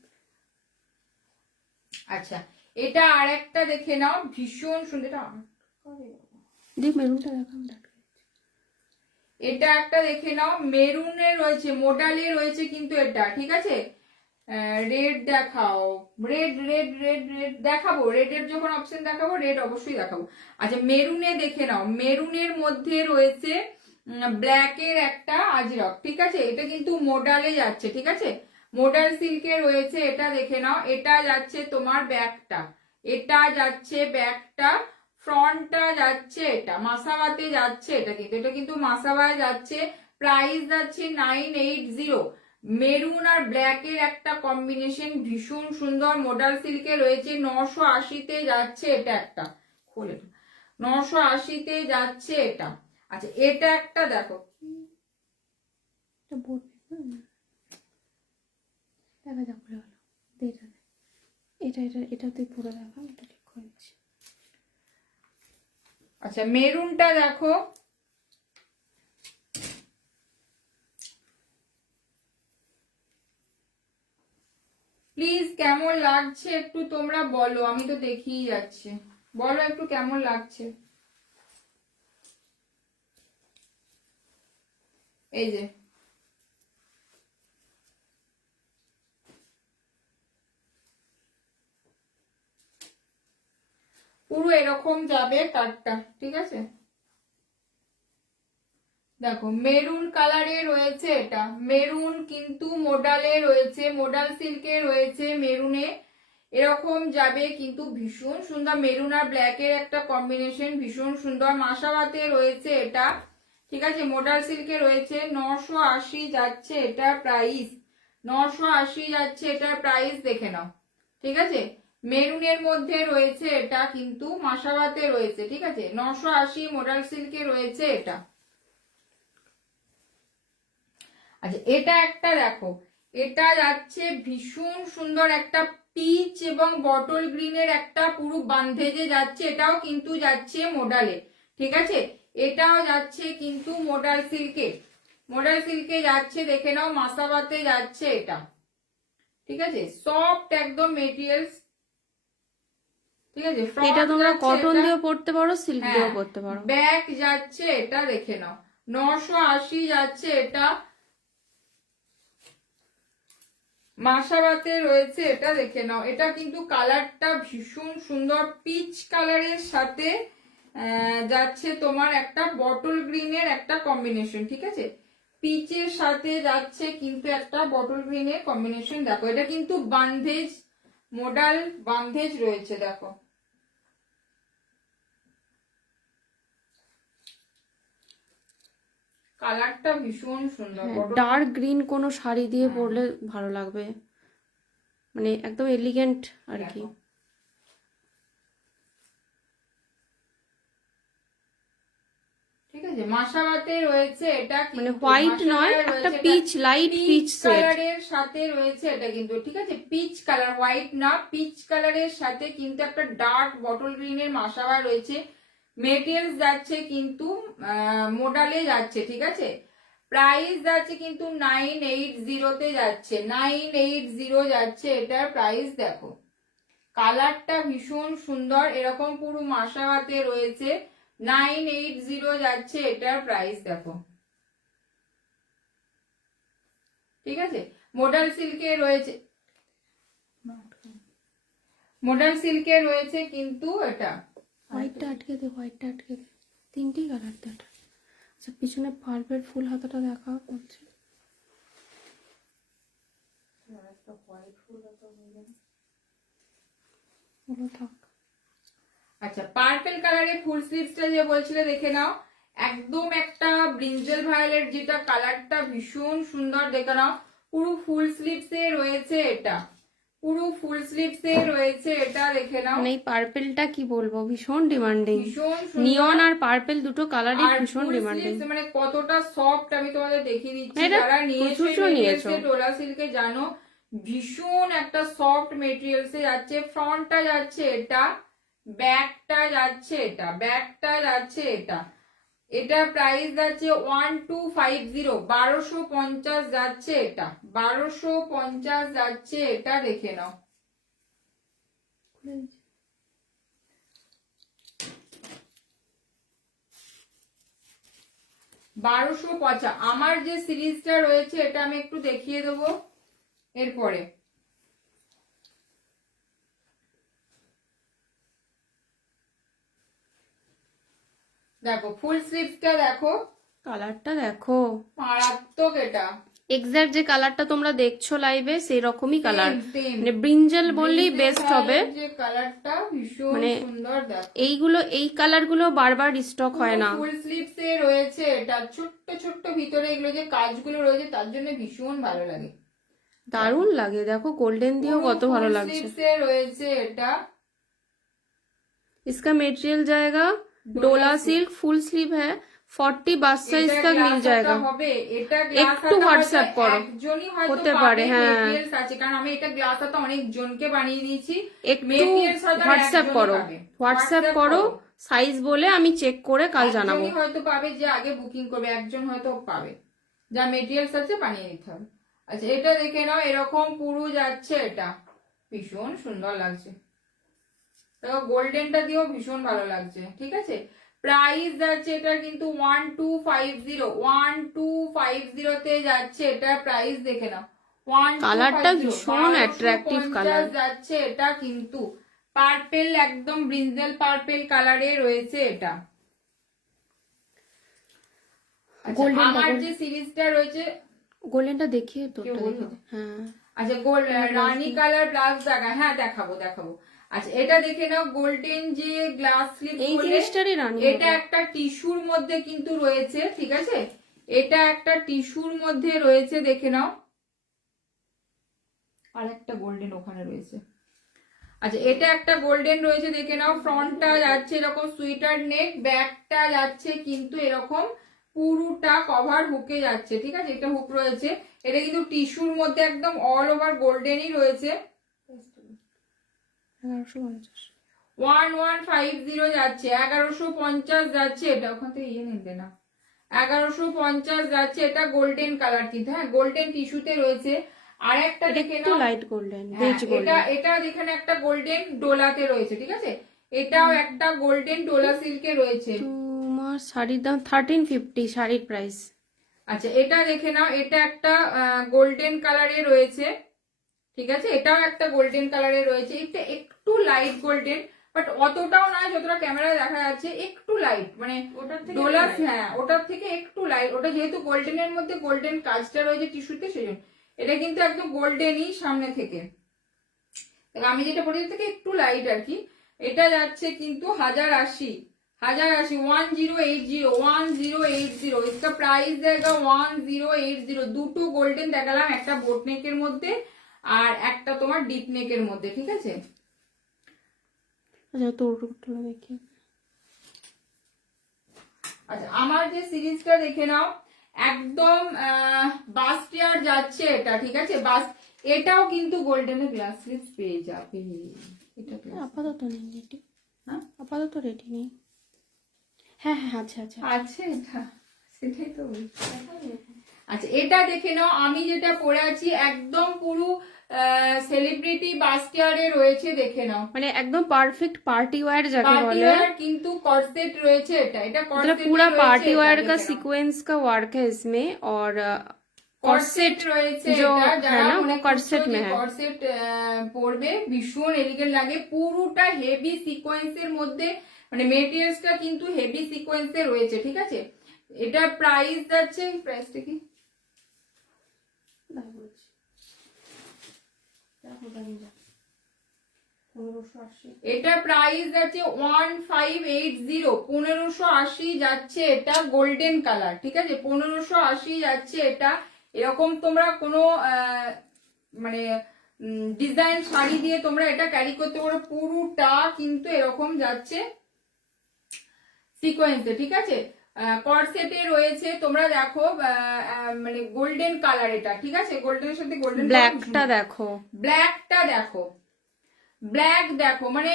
আচ্ছা এটা আরেকটা দেখে নাও, ভীষণ সুন্দর, দেখ মেরুনটা দেখাও, এটা একটা দেখে নাও, মেরুনে রয়েছে, মোডালে রয়েছে কিন্তু এটা, ঠিক আছে, রেড দেখাও, রেড রেড রেড রেড দেখাবো, রেডের যখন অপশন দেখাবো রেড অবশ্যই দেখাবো। আচ্ছা মেরুনে দেখে নাও, মেরুনের মধ্যে রয়েছে ব্ল্যাকের একটা আজরক, ঠিক আছে, এটা কিন্তু মোডালে যাচ্ছে, ঠিক আছে, মোডাল সিল্কে রয়েছে এটা, দেখে নাও, এটা যাচ্ছে তোমার ব্যাকটা, এটা যাচ্ছে ব্যাকটা, ফ্রন্টটা যাচ্ছে এটা, মাসাবাতে যাচ্ছে এটা, কিন্তু এটা কিন্তু মাসাবায় যাচ্ছে, প্রাইস যাচ্ছে 980, মেরুন আর ব্ল্যাকের একটা কম্বিনেশন, ভীষণ সুন্দর, মোডাল সিল্কে রয়েছে, 980-তে যাচ্ছে এটা একটা, খোলে 980-তে যাচ্ছে এটা। আচ্ছা এটা একটা দেখো, এটা তুই পুরো দেখা, এটা ঠিক করেছি। আচ্ছা মেরুনটা দেখো, প্লিজ কেমন লাগছে একটু তোমরা বলো, আমি তো দেখিয়ে যাচ্ছি, বলো একটু কেমন লাগছে। এই যে পুরো এরকম যাবে কাটটা, ঠিক আছে, দেখো মেরুন কালারে রয়েছে এটা, মেরুন কিন্তু মোডালে রয়েছে, মোডাল সিল্কে রয়েছে, মেরুনে এরকম যাবে কিন্তু ভীষণ সুন্দর, মেরুন আর ব্ল্যাকের একটা কম্বিনেশন, ভীষণ সুন্দর, মাসাবাতে রয়েছে এটা, ঠিক আছে, মোডাল সিল্কে রয়েছে, 980 যাচ্ছে এটা প্রাইস, 980 যাচ্ছে এটার প্রাইস, দেখে নাও, ঠিক আছে, মেরুনের মধ্যে রয়েছে এটা, কিন্তু মাসাবাতে রয়েছে, ঠিক আছে, 980 মোডাল সিল্কে রয়েছে এটা। আচ্ছা এটা একটা দেখো, এটা যাচ্ছে ভীষণ সুন্দর একটা পিচ এবং বটল গ্রিনের একটা পুরো বান্ধেজে যাচ্ছে, এটাও কিন্তু যাচ্ছে মোডালে, ঠিক আছে, এটাও যাচ্ছে কিন্তু মোডাল সিল্কে, মোডাল সিল্কে যাচ্ছে, দেখে নাও, মাসাবাতে যাচ্ছে এটা, ঠিক আছে, সফট একদম মেটেরিয়ালস, ঠিক আছে, এটা তোমরা কটন দিয়েও পড়তে পারো, সিল্ক দিয়েও পড়তে পারো। ব্যাক যাচ্ছে এটা, দেখে নাও, 980 যাচ্ছে এটা, মাসাবাতে রয়েছে এটা, দেখে নাও, এটা কিন্তু কালারটা ভীষণ সুন্দর, পিচ কালারের সাথে যাচ্ছে তোমার একটা বটল গ্রিনের একটা কম্বিনেশন, ঠিক আছে, পিচের সাথে যাচ্ছে কিন্তু একটা বটল গ্রিনের কম্বিনেশন, দেখো এটা কিন্তু বান্ধেজ, মোডাল বান্ধেজ রয়েছে, দেখো কালারটা ভীষণ সুন্দর, ডার্ক গ্রিন কোনো শাড়ি দিয়ে পরলে ভালো লাগবে, মানে একদম এলিগেন্ট আর কি, ঠিক আছে, মাসাবাতে রয়েছে এটা, মানে হোয়াইট নয়, একটা পিচ, লাইট পিচ কালারের সাথে রয়েছে এটা কিন্তু, ঠিক আছে, পিচ কালার, হোয়াইট না, পিচ কালারের সাথে কিন্তু একটা ডার্ক বটল গ্রিনের মাসাবা রয়েছে, মেটেরিয়ালস যাচ্ছে কিন্তু মোডালে যাচ্ছে, ঠিক আছে, প্রাইস যাচ্ছে কিন্তু 980 তে যাচ্ছে, 980 যাচ্ছে এটার প্রাইস। দেখো কালারটা ভীষণ সুন্দর, এরকম পুরো মাসাওয়াতে রয়েছে, 980 যাচ্ছে এটার প্রাইস। দেখো ঠিক আছে, মডার্ন সিল্কে রয়েছে, মডার্ন সিল্কে রয়েছে কিন্তু এটা। হোয়াইটটা আটকে দে, হোয়াইটটা আটকে দে, তিনটেই কালার তো এটা। আচ্ছা পিছনে পার্পেল ফুল হাতাটা দেখা হচ্ছে, ওগুলো থাক। আচ্ছা পার্পল কালারের ফুল স্লিভসটা যে বলছিলে দেখে নাও, একদম একটা ব্রিঞ্জল ভায়োলেট, যেটা কালারটা ভীষণ সুন্দর, দেখে নাও পুরো ফুল স্লিভসে রয়েছে এটা, পুরো ফুল স্লিভসে রয়েছে এটা, দেখে নাও। মানে এই পার্পেলটা কি বলবো, ভীষণ ডিমান্ডিং, ভীষণ নিয়ন আর পার্পেল দুটো কালারই ভীষণ ডিমান্ডিং। মানে কতটা সফট আমি তোমাদের দেখিয়ে দিচ্ছি, এটা যারা প্রচুর নিয়েছো। নিয়েছে ডোলা সিল্কে জানো ভীষণ একটা সফট মেটেরিয়ালসে যাচ্ছে। ফ্রন্টটা যাচ্ছে এটা, ব্যাকটা যাচ্ছে এটা, ব্যাকটা যাচ্ছে এটা। এটা প্রাইস যাচ্ছে 1250, 1250 যাচ্ছে এটা, 1250 যাচ্ছে এটা, দেখে নাও। বারোশো পঞ্চাশ। আমার যে সিরিজটা রয়েছে এটা আমি একটু দেখিয়ে দেবো এরপরে। দেখো ফুল স্লিভসটা দেখো, কালারটা দেখো মারাত্মক, এটা এক্সাক্ট যে কালারটা তোমরা দেখছো লাইভে সেই রকমই কালার, same। মানে ব্রিঞ্জল বললেই বেস্ট হবে। যে কালারটা ভীষণ মানে সুন্দর, দেখো এইগুলো এই কালার গুলো বারবার স্টক হয় না। ফুল স্লিভস এ রয়েছে এটা, ছোট্ট ছোট্ট ভিতরে এগুলো যে কাজগুলো রয়েছে তার জন্য ভীষণ ভালো লাগে, দারুণ লাগে। দেখো গোল্ডেন দিয়েও কত ভালো লাগছে। স্লিভস এ রয়েছে এটা। इसका मटेरियल जाएगा डोला सिल्क, फुल स्लीव है, 40 বাস সাইজ तक मिल जाएगा। হবে এটা গ্লাস একটু হোয়াটসঅ্যাপ করো, একজনই হয়তো হতে পাবে, পারে, হ্যাঁ মেটেরিয়ালস আছে, কারণ আমি এটা গ্লাস হাতা অনেক জনকে বানিয়ে দিয়েছি। একটু মেটেরিয়ালস হয়তো হোয়াটসঅ্যাপ একজনই করো, পাবে। হোয়াটসঅ্যাপ করো সাইজ বলে, আমি চেক করে কাল জানাবো। একজনই হয়তো পাবে যে আগে বুকিং করবে, একজন হয়তো পাবে, যা মেটেরিয়ালস আছে বানিয়ে নিতে হবে। আচ্ছা এটা দেখে নাও, এরকম পুরো যাচ্ছে এটা, ভীষণ সুন্দর লাগছে। দেখো গোল্ডেনটা দিয়েও ভীষণ ভালো লাগছে, ঠিক আছে। প্রাইস যাচ্ছে এটা কিন্তু 1250 তে যাচ্ছে এটা, প্রাইস দেখে নাও 1250। কালারটা ভীষণ অ্যাট্রাকটিভ কালার যাচ্ছে এটা কিন্তু, পার্পেল একদম ব্রিঞ্জল পার্পেল কালারে রয়েছে এটা। আচ্ছা, আমার যে সিরিজটা রয়েছে গোল্ডেনটা দেখিয়ে তো, হ্যাঁ আচ্ছা গোল্ড রানী কালার ব্লাউজ দেখা, হ্যাঁ দেখাবো দেখাবো। আচ্ছা এটা দেখে নাও, গোল্ডেন যে গ্লাস স্লিভ, এই জিনিসটারই রানী, এটা একটা টিস্যুর মধ্যে কিন্তু রয়েছে, ঠিক আছে, এটা একটা টিস্যুর মধ্যে রয়েছে, দেখে নাও। আর একটা গোল্ডেন ওখানে রয়েছে। আচ্ছা এটা একটা গোল্ডেন রয়েছে, দেখে নাও। ফ্রন্টটা যাচ্ছে এরকম সুইটার নেক, ব্যাকটা যাচ্ছে কিন্তু এরকম পুরোটা কভার হুকে যাচ্ছে, ঠিক আছে, এটা হুক রয়েছে। এটা কিন্তু টিস্যুর মধ্যে একদম অল ওভার গোল্ডেনই রয়েছে। 1150 যাচ্ছে, 1150 যাচ্ছে এটা, ওখান থেকে ইয়ে নিতে না, 1150 যাচ্ছে এটা, গোল্ডেন কালার কিন্তু, হ্যাঁ গোল্ডেন টিস্যুতে রয়েছে। আর একটা দেখে নাও লাইট গোল্ডেন, এটা এখানে একটা গোল্ডেন ডোলাতে রয়েছে, ঠিক আছে, এটাও একটা গোল্ডেন ডোলা সিল্কে রয়েছে। তোমার শাড়ির দাম 1350, শাড়ির প্রাইস। আচ্ছা এটা দেখে নাও, এটা একটা গোল্ডেন কালারে রয়েছে, ঠিক আছে, এটাও একটা গোল্ডেন কালারে রয়েছে। এটা একটু লাইট গোল্ডেন, বাট অতটাও নয় যতটা ক্যামেরায় দেখা যাচ্ছে, একটু লাইট, মানে ডোলা, হ্যাঁ ওটার থেকে একটু লাইট। ওটা যেহেতু গোল্ডেনের মধ্যে গোল্ডেন কাজটা রয়েছে টিস্যুতে, সেজন্য এটা কিন্তু একদম গোল্ডেনই সামনে থেকে। আমি যেটা পড়ি থেকে একটু লাইট আর কি। এটা যাচ্ছে কিন্তু 1080, 1080, 1080 इसका प्राइस देगा 1080। দুটো গোল্ডেন দেখালাম, একটা বোট নেকের মধ্যে আর একটা তোমার ডিপ নেকের মধ্যে, ঠিক আছে। আচ্ছা তোর দেখি। আচ্ছা আমার যে সিরিজটা দেখে নাও, একদম বাস্টিয়ার যাচ্ছে এটা, ঠিক আছে, এটাও কিন্তু গোল্ডেনের গ্লাস স্লিভস পেয়ে যাবে। এটা আপাতত নেই রেডি, হ্যাঁ আপাতত রেডি নেই, হ্যাঁ হ্যাঁ আচ্ছা আচ্ছা আছে এটা, সেটাই তো বলছি। আচ্ছা এটা দেখে নাও, আমি যেটা পরে আছি একদম পুরো সেলিব্রিটি বাস্টিয়ারে রয়েছে, দেখে নাও, মানে একদম পারফেক্ট পার্টি ওয়্যার যাকে पार्टी বলে। वेयर কিন্তু কর্সেট রয়েছে, এটা मतलब কর্সেট पूरा पार्टी वेयर का सीक्वेंस का वर्क है इसमें, और কর্সেট রয়েছে जो এটা, है যারা ना মনে वो कॉर्सेट में है। কর্সেট পরবে ভীষণ এলিগেন্ট লাগে, পুরোটা হেভি সিকোয়েন্সের মধ্যে, মানে মেটেরিয়ালসটা কিন্তু হেভি সিকোয়েন্সে রয়েছে, ঠিক আছে। এটা প্রাইস যাচ্ছে, প্রাইসটা কি এটা প্রাইস যাচ্ছে 1580, 1580 যাচ্ছে এটা, গোল্ডেন কালার, ঠিক আছে, 1580 যাচ্ছে এটা। এরকম তোমরা কোনো মানে ডিজাইন শাড়ি দিয়ে তোমরা এটা ক্যারি করতে পারো, পুরোটা কিন্তু এরকম যাচ্ছে সিকোয়েন্সে, ঠিক আছে। কর্সেটে রয়েছে, তোমরা দেখো মানে গোল্ডেন কালার এটা, ঠিক আছে, গোল্ডেনের সাথে গোল্ডেন, ব্ল্যাকটা দেখো, ব্ল্যাকটা দেখো, ব্ল্যাক দেখো, মানে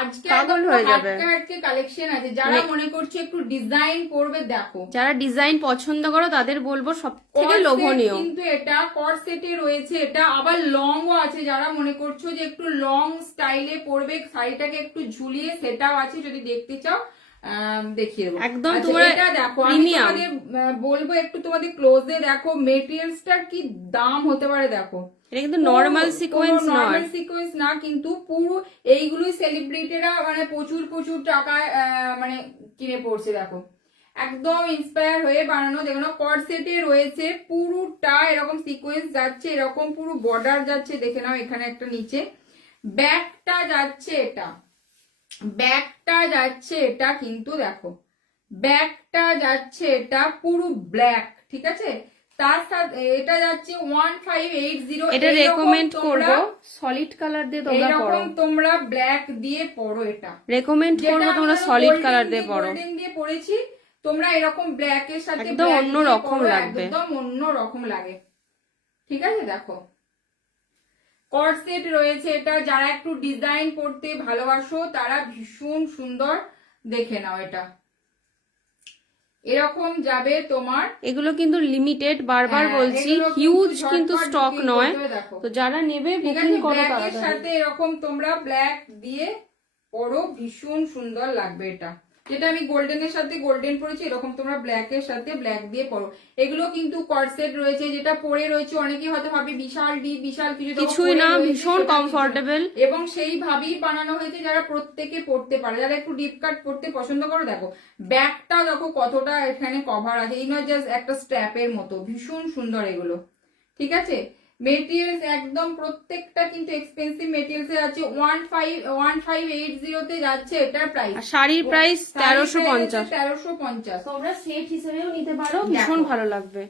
আজকে পাগল হয়ে যাবে। হাটকে কালেকশন আছে, যারা মনে করছো একটু ডিজাইন করবে দেখো, যারা ডিজাইন পছন্দ করো তাদের বলবো সবথেকে লোভনীয়। কিন্তু এটা কর্সেটে রয়েছে, এটা আবার লংও আছে, যারা মনে করছো যে একটু লং স্টাইলে পরবে, শাড়িটাকে একটু ঝুলিয়ে সেটাও আছে, যদি দেখতে চাও দেখিয়ে দেবো একদম। আচ্ছা, তোমরা এটা দেখো, আমি প্রিমিয়াম তোমাদের বলবো একটু তোমাদের ক্লোজে দেখো মেটেরিয়ালসটার কি দাম হতে পারে, দেখো এটা কিন্তু নরমাল সিকোয়েন্স নয়, নরমাল সিকোয়েন্স না, কিন্তু পুরো এইগুলোই সেলিব্রিটিরা মানে প্রচুর প্রচুর টাকায় মানে কিনে পড়ছে, দেখো একদম ইন্সপায়ার হয়ে বানানো, দেখো কর্সেটে রয়েছে, পুরোটা এরকম সিকোয়েন্স যাচ্ছে, এরকম পুরো বর্ডার যাচ্ছে, দেখে নাও এখানে একটা নিচে ব্যাকটা যাচ্ছে, এটা ব্যাকটা যাচ্ছে এটা, কিন্তু দেখো ব্যাকটা যাচ্ছে এটা পুরো ব্ল্যাক, ঠিক আছে, তার সাথে এটা যাচ্ছে 1580। এটা রেকমেন্ড করব সলিড কালার দিয়ে তোমরা পরো, এরকম তোমরা ব্ল্যাক দিয়ে পরো, এটা রেকমেন্ড করব তোমরা সলিড কালার দিয়ে পরো, গোল্ডেন দিয়ে পরেছি, তোমরা এরকম ব্ল্যাক এর সাথে একদম অন্য রকম লাগবে, একদম অন্য রকম লাগে, ঠিক আছে। দেখো কর্সেট রয়েছে এটা, যারা একটু ডিজাইন করতে ভালোবাসো তারা ভীষণ সুন্দর, দেখে নাও এটা এরকম যাবে তোমার। এগুলো কিন্তু লিমিটেড, বারবার বলছি, হিউজ কিন্তু স্টক নয়, তো যারা নেবে বুকিং করো তাড়াতাড়ি। সাথে এরকম তোমরা ব্ল্যাক দিয়ে পরো, ভীষণ সুন্দর লাগবে এটা, যেটা আমি গোল্ডেনের সাথে গোল্ডেন পরেছি, এরকম তোমরা ব্ল্যাক এর সাথে ব্ল্যাক দিয়ে পরো। এগুলো কিন্তু কর্সেট রয়েছে, যেটা পরে রয়েছে অনেকেই হয়তো ভাবে বিশাল ডিপ বিশাল কিছুই না, ভীষণ কমফোর্টেবল, এবং সেইভাবেই বানানো হয়েছে যারা প্রত্যেকে পড়তে পারে, যারা একটু ডিপ কাট পড়তে পছন্দ করো। দেখো ব্যাকটা দেখো কতটা এখানে কভার আছে, এই নয় জাস্ট একটা স্ট্র্যাপের মতো, ভীষণ সুন্দর এগুলো, ঠিক আছে। মেটেরিয়ালস একদম প্রত্যেকটা কিন্তু এক্সপেন্সিভ মেটেরিয়ালস এ যাচ্ছে, 1580 তে যাচ্ছে এটার প্রাইস, শাড়ির প্রাইস 1350, 1350, তোমরা সেট হিসেবেও নিতে পারো, ভীষণ ভালো লাগবে,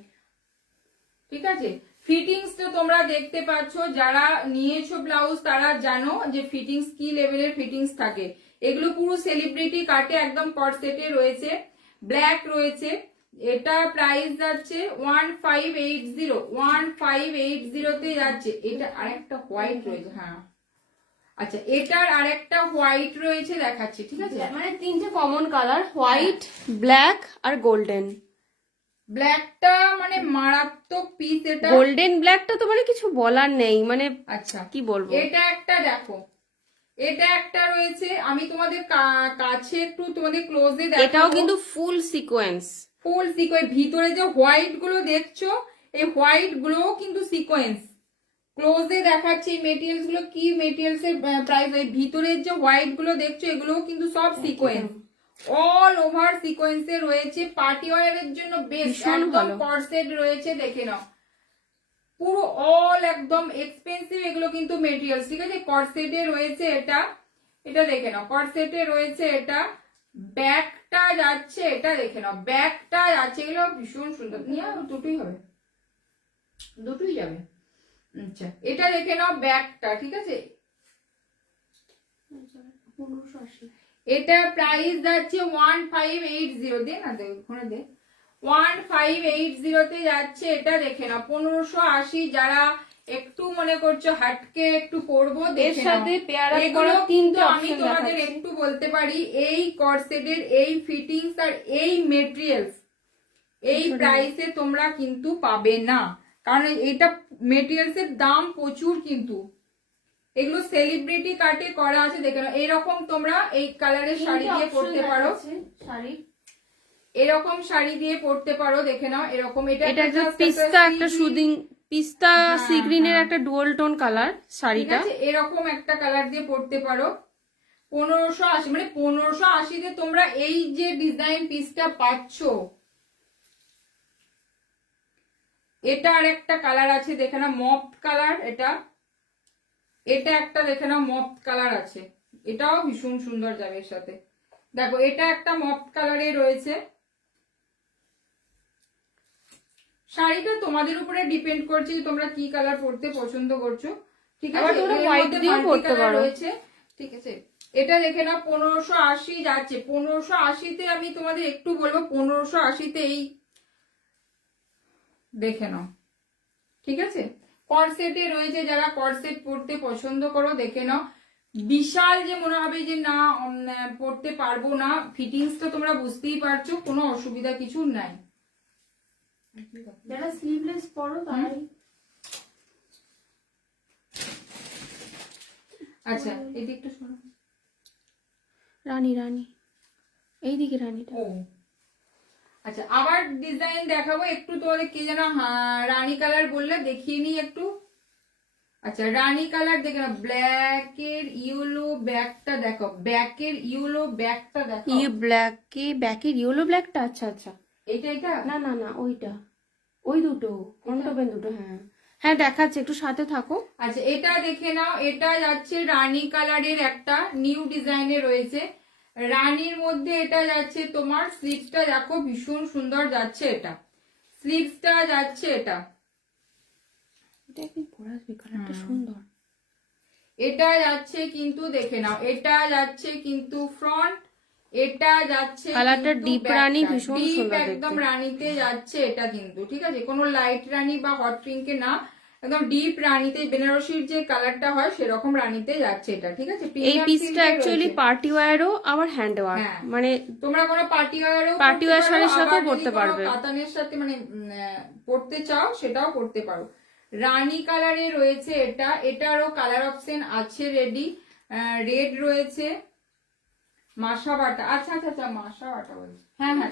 ঠিক আছে। ফিটিংস তো তোমরা দেখতে পাচ্ছ, যারা নিয়েছো ব্লাউজ তারা জানো যে ফিটিংস কি লেভেলের ফিটিংস থাকে, এগুলো পুরো সেলিব্রিটি কাটে, একদম কর্সেটে রয়েছে, ব্ল্যাক রয়েছে, এটা প্রাইস যাচ্ছে 1580 তে যাচ্ছে। এটা আরেকটা হোয়াইট রয়েছে, হ্যাঁ আচ্ছা এটার আরেকটা হোয়াইট রয়েছে, দেখাচ্ছি, ঠিক আছে, মানে তিনটে কমন কালার, হোয়াইট, ব্ল্যাক আর গোল্ডেন। ব্ল্যাকটা মানে মারাত্মক পিস, এটা গোল্ডেন ব্ল্যাকটা তো মানে কিছু বলার নেই, মানে আচ্ছা কি বলবো। এটা একটা দেখো, এটা একটা রয়েছে, আমি তোমাদের কাছে একটু তোমাদের ক্লোজে দেখাবো, এটাও কিন্তু ফুল সিকোয়েন্স, ফুল সিকোয়েন্স, ভিতরে যে হোয়াইট গুলো দেখছো এই হোয়াইট গুলোও কিন্তু সিকোয়েন্স, ক্লোজে দেখাচ্ছি মেটেরিয়ালস গুলো কি মেটেরিয়ালস এর প্রাইস, এই ভিতরের যে হোয়াইট গুলো দেখছো এগুলোও কিন্তু সব সিকোয়েন্স, অল ওভার সিকোয়েন্সে রয়েছে, পার্টি ওয়্যারের জন্য বেস্ট, একদম কর্সেট রয়েছে, দেখে নাও পুরো অল একদম এক্সপেন্সিভ এগুলো কিন্তু মেটেরিয়ালস, ঠিক আছে। কর্সেটে রয়েছে এটা, এটা দেখে নাও, কর্সেটে রয়েছে এটা, ব্যাকটা যাচ্ছে এটা, দেখে নাও ব্যাকটা যাচ্ছে, এগুলো ভীষণ সুন্দর, নিয়ে দুটোই হবে, দুটোই যাবে, আচ্ছা এটা দেখে নাও ব্যাকটা, ঠিক আছে, এটা প্রাইস যাচ্ছে 1580, দে না দে ওখানে দে, 1580 তে যাচ্ছে এটা, দেখে নাও 1580, যারা একটু মনে করছো হাটকে একটু পরবো, এর সাথে পেয়ার আপ এগুলো করা কিন্তু তিনটে আমি অপশন তোমাদের দেখাচ্ছি। একটু বলতে পারি, এই কর্সেটের এই ফিটিংস আর এই মেটেরিয়ালস এই প্রাইসে তোমরা কিন্তু পাবে না, কারণ এটা মেটেরিয়ালস এর দাম প্রচুর, কিন্তু এগুলো সেলিব্রিটি কাটে করা আছে, দেখে নাও। এরকম তোমরা এই কালারের শাড়ি দিয়ে পরতে পারো, শাড়ি এরকম শাড়ি দিয়ে পরতে পারো, দেখে নাও। এরকম এটা একটা পিস্তা, একটা সুদিং পিস্তা সি গ্রিনের একটা ডুয়াল টোন কালার শাড়িটা, এরকম একটা কালার দিয়ে পরতে পারো। 1580, মানে 1580-তে তোমরা এই যে ডিজাইন পিসটা পাচ্ছ। এটা আর একটা কালার আছে, দেখে নাও, মপ কালার। এটা একটা দেখে নাও, মপ কালার আছে, এটাও ভীষণ সুন্দর যাবে এর সাথে। দেখো এটা একটা মপ কালারে রয়েছে। শাড়িটা তোমাদের উপরে ডিপেন্ড করছে যে তোমরা কি কালার পরতে পছন্দ করছো, ঠিক আছে। তোমরা হোয়াইট দিয়েও পরতে পারো, রয়েছে, ঠিক আছে। এটা দেখে নাও 1580 যাচ্ছে। 1580-তে আমি তোমাদের একটু বলবো, 1580-তে এই দেখে নাও, ঠিক আছে। কর্সেটে রয়েছে, যারা কর্সেট পরতে পছন্দ করো দেখে নাও। বিশাল যে মনে হবে যে না পরতে পারবো না, ফিটিংস তো তোমরা বুঝতেই পারছো, কোনো অসুবিধা কিছু নাই। যারা স্লিভলেস পরো তারাই। আচ্ছা এদিকটা শোনো, রানী রানী এইদিকে রানীটা। ও আচ্ছা, আবার ডিজাইন দেখাবো একটু তোমাদের, কি যেন রানী কালার বললে, দেখিয়ে নি একটু। আচ্ছা রানী কালার দেখে না, ব্ল্যাকের ইয়েলো ব্যাকটা দেখো, ব্যাকের ইয়েলো ব্যাকটা দেখো। ব্যাকের ইয়েলো ব্ল্যাকটা, আচ্ছা আচ্ছা, এটা না না না ওইটা, ওই দুটো ফ্রন্ট ওপেন দুটো, হ্যাঁ হ্যাঁ দেখাচ্ছে, একটু সাথে থাকো। আচ্ছা এটা দেখে নাও, এটা যাচ্ছে রানী কালারের একটা নিউ ডিজাইনে রয়েছে। রানীর মধ্যে এটা যাচ্ছে তোমার, স্লিভসটা দেখো ভীষণ সুন্দর যাচ্ছে, এটা স্লিভসটা যাচ্ছে, এটা একদিন পরে আসবে, কালারটা সুন্দর। এটা যাচ্ছে কিন্তু দেখে নাও, এটা যাচ্ছে কিন্তু ফ্রন্ট, এটা যাচ্ছে কালারটা ডিপ রানী, ভীষণ সুন্দর দেখতে, একদম রানীতে যাচ্ছে এটা কিন্তু, ঠিক আছে। কোনো লাইট রানী বা হট পিঙ্কে না, একদম ডিপ রানীতে, বেনারসির যে কালারটা হয় সেরকম রানীতে যাচ্ছে এটা, ঠিক আছে। এই পিসটা অ্যাকচুয়ালি পার্টি ওয়্যারও আবার হ্যান্ড ওয়ার্ক, মানে তোমরা কোনো পার্টি ওয়্যার শাড়ির সাথেও পরতে পারবে, কাতানের সাথে মানে পরতে চাও সেটাও পরতে পারো। রানী কালারে রয়েছে এটা, এটারও কালার অপশন আছে রেডি, রেড রয়েছে, মাসা বাটা, আচ্ছা আচ্ছা আচ্ছা মাসা বাটা বলছি, হ্যাঁ হ্যাঁ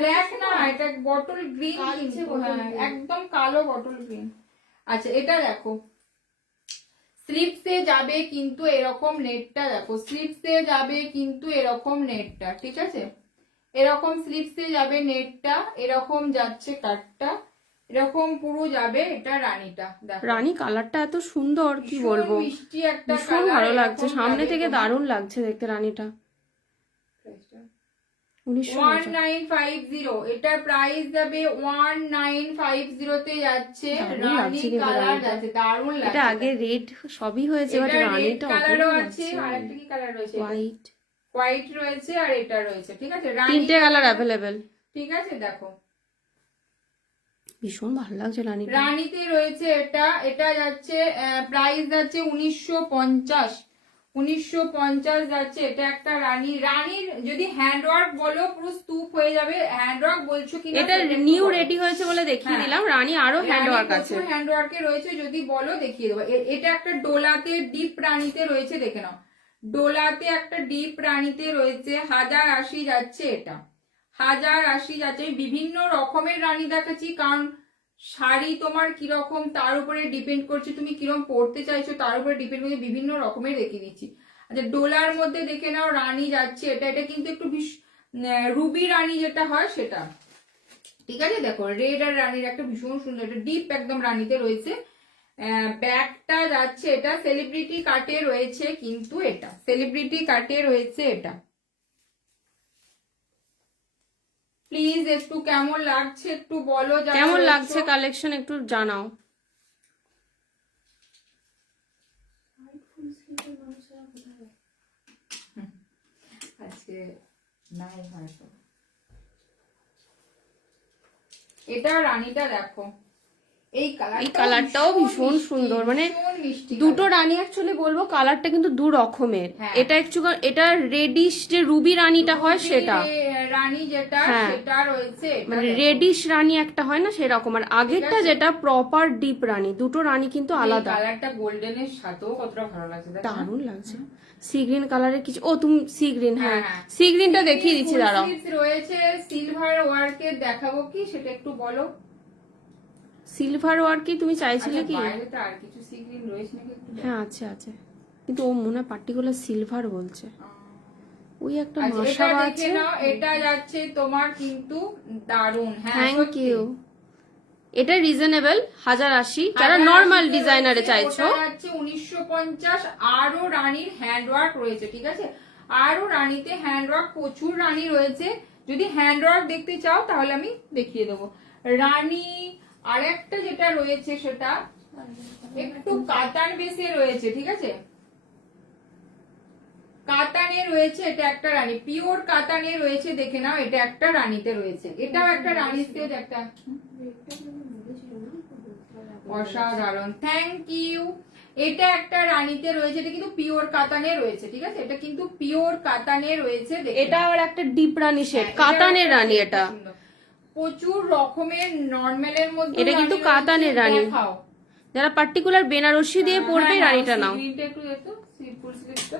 ব্ল্যাক না, এটা বটল গ্রিন, একদম কালো বটল গ্রিন। আচ্ছা এটা দেখো, স্লিপসে যাবে কিন্তু এরকম নেটটা, দেখো স্লিপসে যাবে কিন্তু এরকম নেটটা, ঠিক আছে। এরকম স্লিপসে যাবে নেটটা, এরকম যাচ্ছে কাটটা, এরকম পুরো যাবে। এটা রানীটা দেখো, রানী কালারটা এত সুন্দর, কি বলবো, মিষ্টি একটা ভীষণ ভালো লাগছে, সামনে থেকে দারুণ লাগছে দেখতে রানীটা। 1950, এটার প্রাইস যাবে 1950-তে যাচ্ছে। রানী কালার যাচ্ছে, দারুণ লাগছে। এটা আগে রেড সবই হয়েছে, বাট রানীটা কালারও আছে, আর একটা কি কালার রয়েছে, হোয়াইট রয়েছে, আর এটা রয়েছে, ঠিক আছে। তিনটে কালার अवेलेबल, ঠিক আছে। দেখো ভীষণ ভালো লাগছে রানীটা। রানীতে রয়েছে এটা যাচ্ছে, প্রাইস যাচ্ছে 1950 যাচ্ছে। এটা একটা রানীর যদি হ্যান্ডওয়ার্ক বলো পুরো স্তূপ হয়ে যাবে, হ্যান্ডওয়ার্ক বলছো কি, এটা নিউ রেডি হয়েছে বলে দেখিয়ে দিলাম। রানী আরো হ্যান্ডওয়ার্ক আছে, হ্যান্ডওয়ার্কে রয়েছে, যদি বলো দেখিয়ে দেবো। এটা একটা ডোলাতে ডিপ রানীতে রয়েছে, দেখে নাও, ডোলাতে একটা ডিপ রানীতে রয়েছে, 1080 যাচ্ছে। এটা 1080 যাচ্ছে। বিভিন্ন রকমের রানী দেখাচ্ছি, কারণ শাড়ি তোমার কিরকম তার উপরে ডিপেন্ড করছে, তুমি কিরকম পরতে চাইছো তার উপরে ডিপেন্ড করছে, বিভিন্ন রকমের দেখিয়ে দিচ্ছি। আচ্ছা ডোলার মধ্যে দেখে নাও, রানী যাচ্ছে এটা কিন্তু একটু রুবি রানী যেটা হয় সেটা, ঠিক আছে। দেখো রেড আর রানীর একটা ভীষণ সুন্দর, এটা ডিপ একদম রানীতে রয়েছে। ব্যাগটা যাচ্ছে, এটা সেলিব্রিটি কাটে রয়েছে, কিন্তু এটা সেলিব্রিটি কাটে রয়েছে। এটা প্লিজ একটু কেমন লাগছে একটু বলো, কেমন লাগছে কালেকশন একটু জানাও। এটা রানীটা দেখো, এই কালারটাও ভীষণ সুন্দর, মানে মিষ্টি দুটো রানী অ্যাকচুয়ালি বলবো কালারটা কিন্তু দু রকমের। হ্যাঁ। এটা একটু এটা রেডিশ যে রুবি রানীটা হয় সেটা, রানী যেটা হ্যাঁ। সেটা রয়েছে, এটা মানে দেখো। রেডিশ রানী একটা হয় না সেরকম, আর আগেরটা যেটা প্রপার ডিপ রানী, দুটো রানী কিন্তু আলাদা। কালারটা গোল্ডেনের সাথেও কতটা ভালো লাগছে, দেখো। দারুণ লাগছে। সি গ্রিন কালারের কিছু, ও তুমি সি গ্রিন, হ্যাঁ হ্যাঁ। সি গ্রিনটা দেখিয়ে দিচ্ছি, দাঁড়াও। রয়েছে সিলভার ওয়ার্কের, দেখাবো কি সেটা একটু বলো। সিলভার ওয়ার্কই তুমি চাইছিলে কি? বাইরে তো আর কিছু সি গ্রিন রয়েছে নাকি একটু দেখো। হ্যাঁ আছে আছে, কিন্তু ও মনে হয় পার্টিকুলার সিলভার বলছে। ওই একটা আচ্ছা, মশা এটা আছে। দেখে নাও, এটা যাচ্ছে তোমার কিন্তু দারুণ। হ্যাঁ থ্যাংক ইউ। এটা রিজনেবল 1080, যারা নরমাল ডিজাইনারে চাইছো। ওটা যাচ্ছে 1950। আরো রানীর হ্যান্ডওয়ার্ক রয়েছে, ঠিক আছে, আরো রানীতে হ্যান্ডওয়ার্ক, প্রচুর রানী রয়েছে। যদি হ্যান্ডওয়ার্ক দেখতে চাও তাহলে আমি দেখিয়ে দেবো। রানী আরেকটা যেটা রয়েছে সেটা একটু কাতান বেসে রয়েছে, ঠিক আছে, কাতানে রয়েছে। এটা একটা রানী, পিওর কাতানে রয়েছে, দেখে নাও। এটা একটা রানীতে রয়েছে, এটাও একটা রানী সেট, একটা অসাধারণ। Thank you. এটা একটা রানীতে রয়েছে, এটা কিন্তু পিওর কাতানে রয়েছে, ঠিক আছে, এটা কিন্তু পিওর কাতানে রয়েছে। এটা আবার একটা ডিপ রানী শেড, কাতানের রানী। এটা প্রচুর রকমের নরমালের মধ্যে, এটা কিন্তু কাতানের রানী। যারা পার্টিকুলার বেনারসি দিয়ে পরবে রানীটা নাও। একটু দেখো সিম্পল স্লিপটা,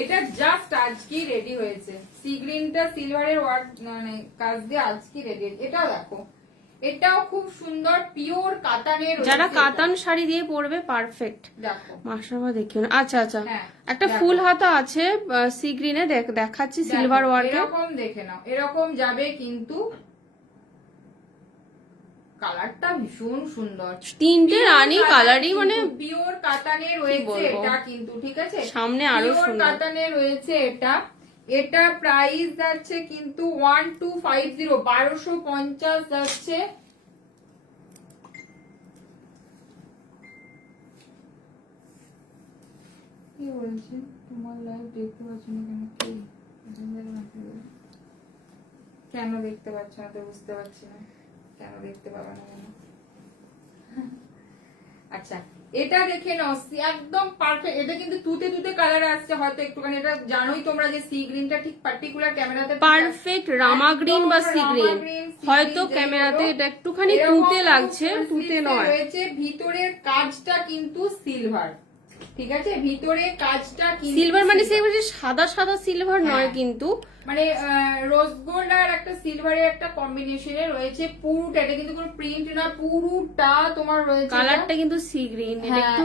এটা জাস্ট আজকেই রেডি হয়েছে। সি গ্রিনটা সিলভারের ওয়ার্ক মানে কাজ দিয়ে আজকেই রেডি। এটাও দেখো, এটাও খুব সুন্দর, পিওর কাতানের। যারা কাতান শাড়ি দিয়ে পরবে পারফেক্ট। দেখো মাশাআল্লাহ, দেখিও না। আচ্ছা আচ্ছা, হ্যাঁ, একটা ফুল হাতা আছে সি গ্রিনে, দেখাচ্ছি সিলভার ওয়ার্কে। এরকম দেখে নাও, এরকম যাবে কিন্তু কালারটা ভীষণ সুন্দর। তিনটে রানী কালারই মানে পিওর কাতানে রয়েছে এটা কিন্তু, ঠিক আছে, সামনে আরো সুন্দর কাতানে রয়েছে এটা। এটা প্রাইস যাচ্ছে কিন্তু 1250, 1250 যাচ্ছে। কি বলছে তোমার লাইভ দেখতে পাচ্ছ না কেন? কেন দেখতে পাচ্ছ না তো বুঝতে পারছি না, কেন দেখতে পাবে না কেন? আচ্ছা, এটা দেখে নাও, একদম পারফেক্ট। এটা কিন্তু তুতে তুতে কালার আসছে, হয়তো একটুখানি, এটা জানোই তোমরা যে সি গ্রিনটা ঠিক পার্টিকুলার ক্যামেরাতে পারফেক্ট রামা গ্রিন বা সি গ্রিন, হয়তো ক্যামেরাতে এটা একটুখানি তুতে লাগছে, তুতে নয়। রয়েছে ভিতরের কাজটা কিন্তু সিলভার, ঠিক আছে, ভিতরে কাজটা কিন্তু সিলভার, মানে সেই সাদা সাদা সিলভার নয় কিন্তু, মানে রোজ গোল্ড আর একটা সিলভারের একটা কম্বিনেশনে রয়েছে। পুরোটা, এটা কিন্তু কোনো প্রিন্ট না, পুরোটা তোমার রয়েছে। কালারটা কিন্তু সি গ্রিন,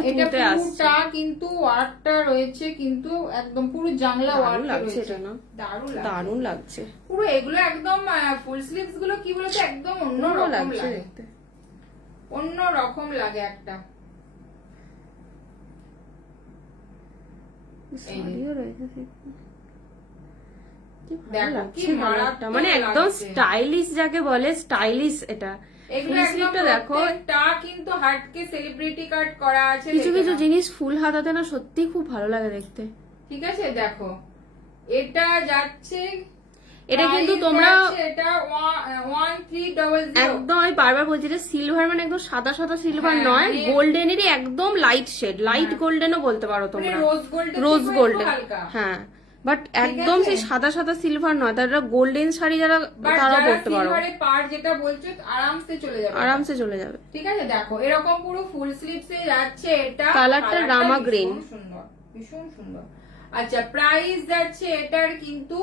এটা পুরোটা কিন্তু ওয়ার্কটা রয়েছে, কিন্তু একদম পুরো জানলা ওয়ার্ক লাগছে। রয়েছে, এটা না দারুণ লাগছে পুরো। এগুলো একদম ফুল স্লিভস গুলো কি বলতো, একদম অন্য রকম লাগে, অন্য রকম লাগে একটা। মানে একদম স্টাইলিশ, যাকে বলে স্টাইলিশ। এটা দেখো, কিন্তু হার্টকে সেলিব্রিটি কাট করা আছে। কিছু কিছু জিনিস ফুল হাতাতে না সত্যি খুব ভালো লাগে দেখতে, ঠিক আছে। দেখো, এটা যাচ্ছে, এটা কিন্তু তোমরা এটা 1300। একদম আমি বারবার বলছি, যে সিলভার মানে একদম সাদা সাদা সিলভার নয়, গোল্ডেনেরই একদম লাইট শেড, লাইট গোল্ডেনও বলতে পারো তোমরা, রোজ গোল্ডেন। হ্যাঁ, বাট একদম সেই সাদা সাদা সিলভার নয়, তারা গোল্ডেন শাড়ি যারা তারাও পরতে পারো। পার যেটা বলছো আরামসে চলে যাবে, ঠিক আছে। দেখো, এরকম পুরো ফুল স্লিভসে যাচ্ছে। এটা কালারটা রামা গ্রিন, সুন্দর, ভীষণ সুন্দর। আচ্ছা, প্রাইস যাচ্ছে এটার কিন্তু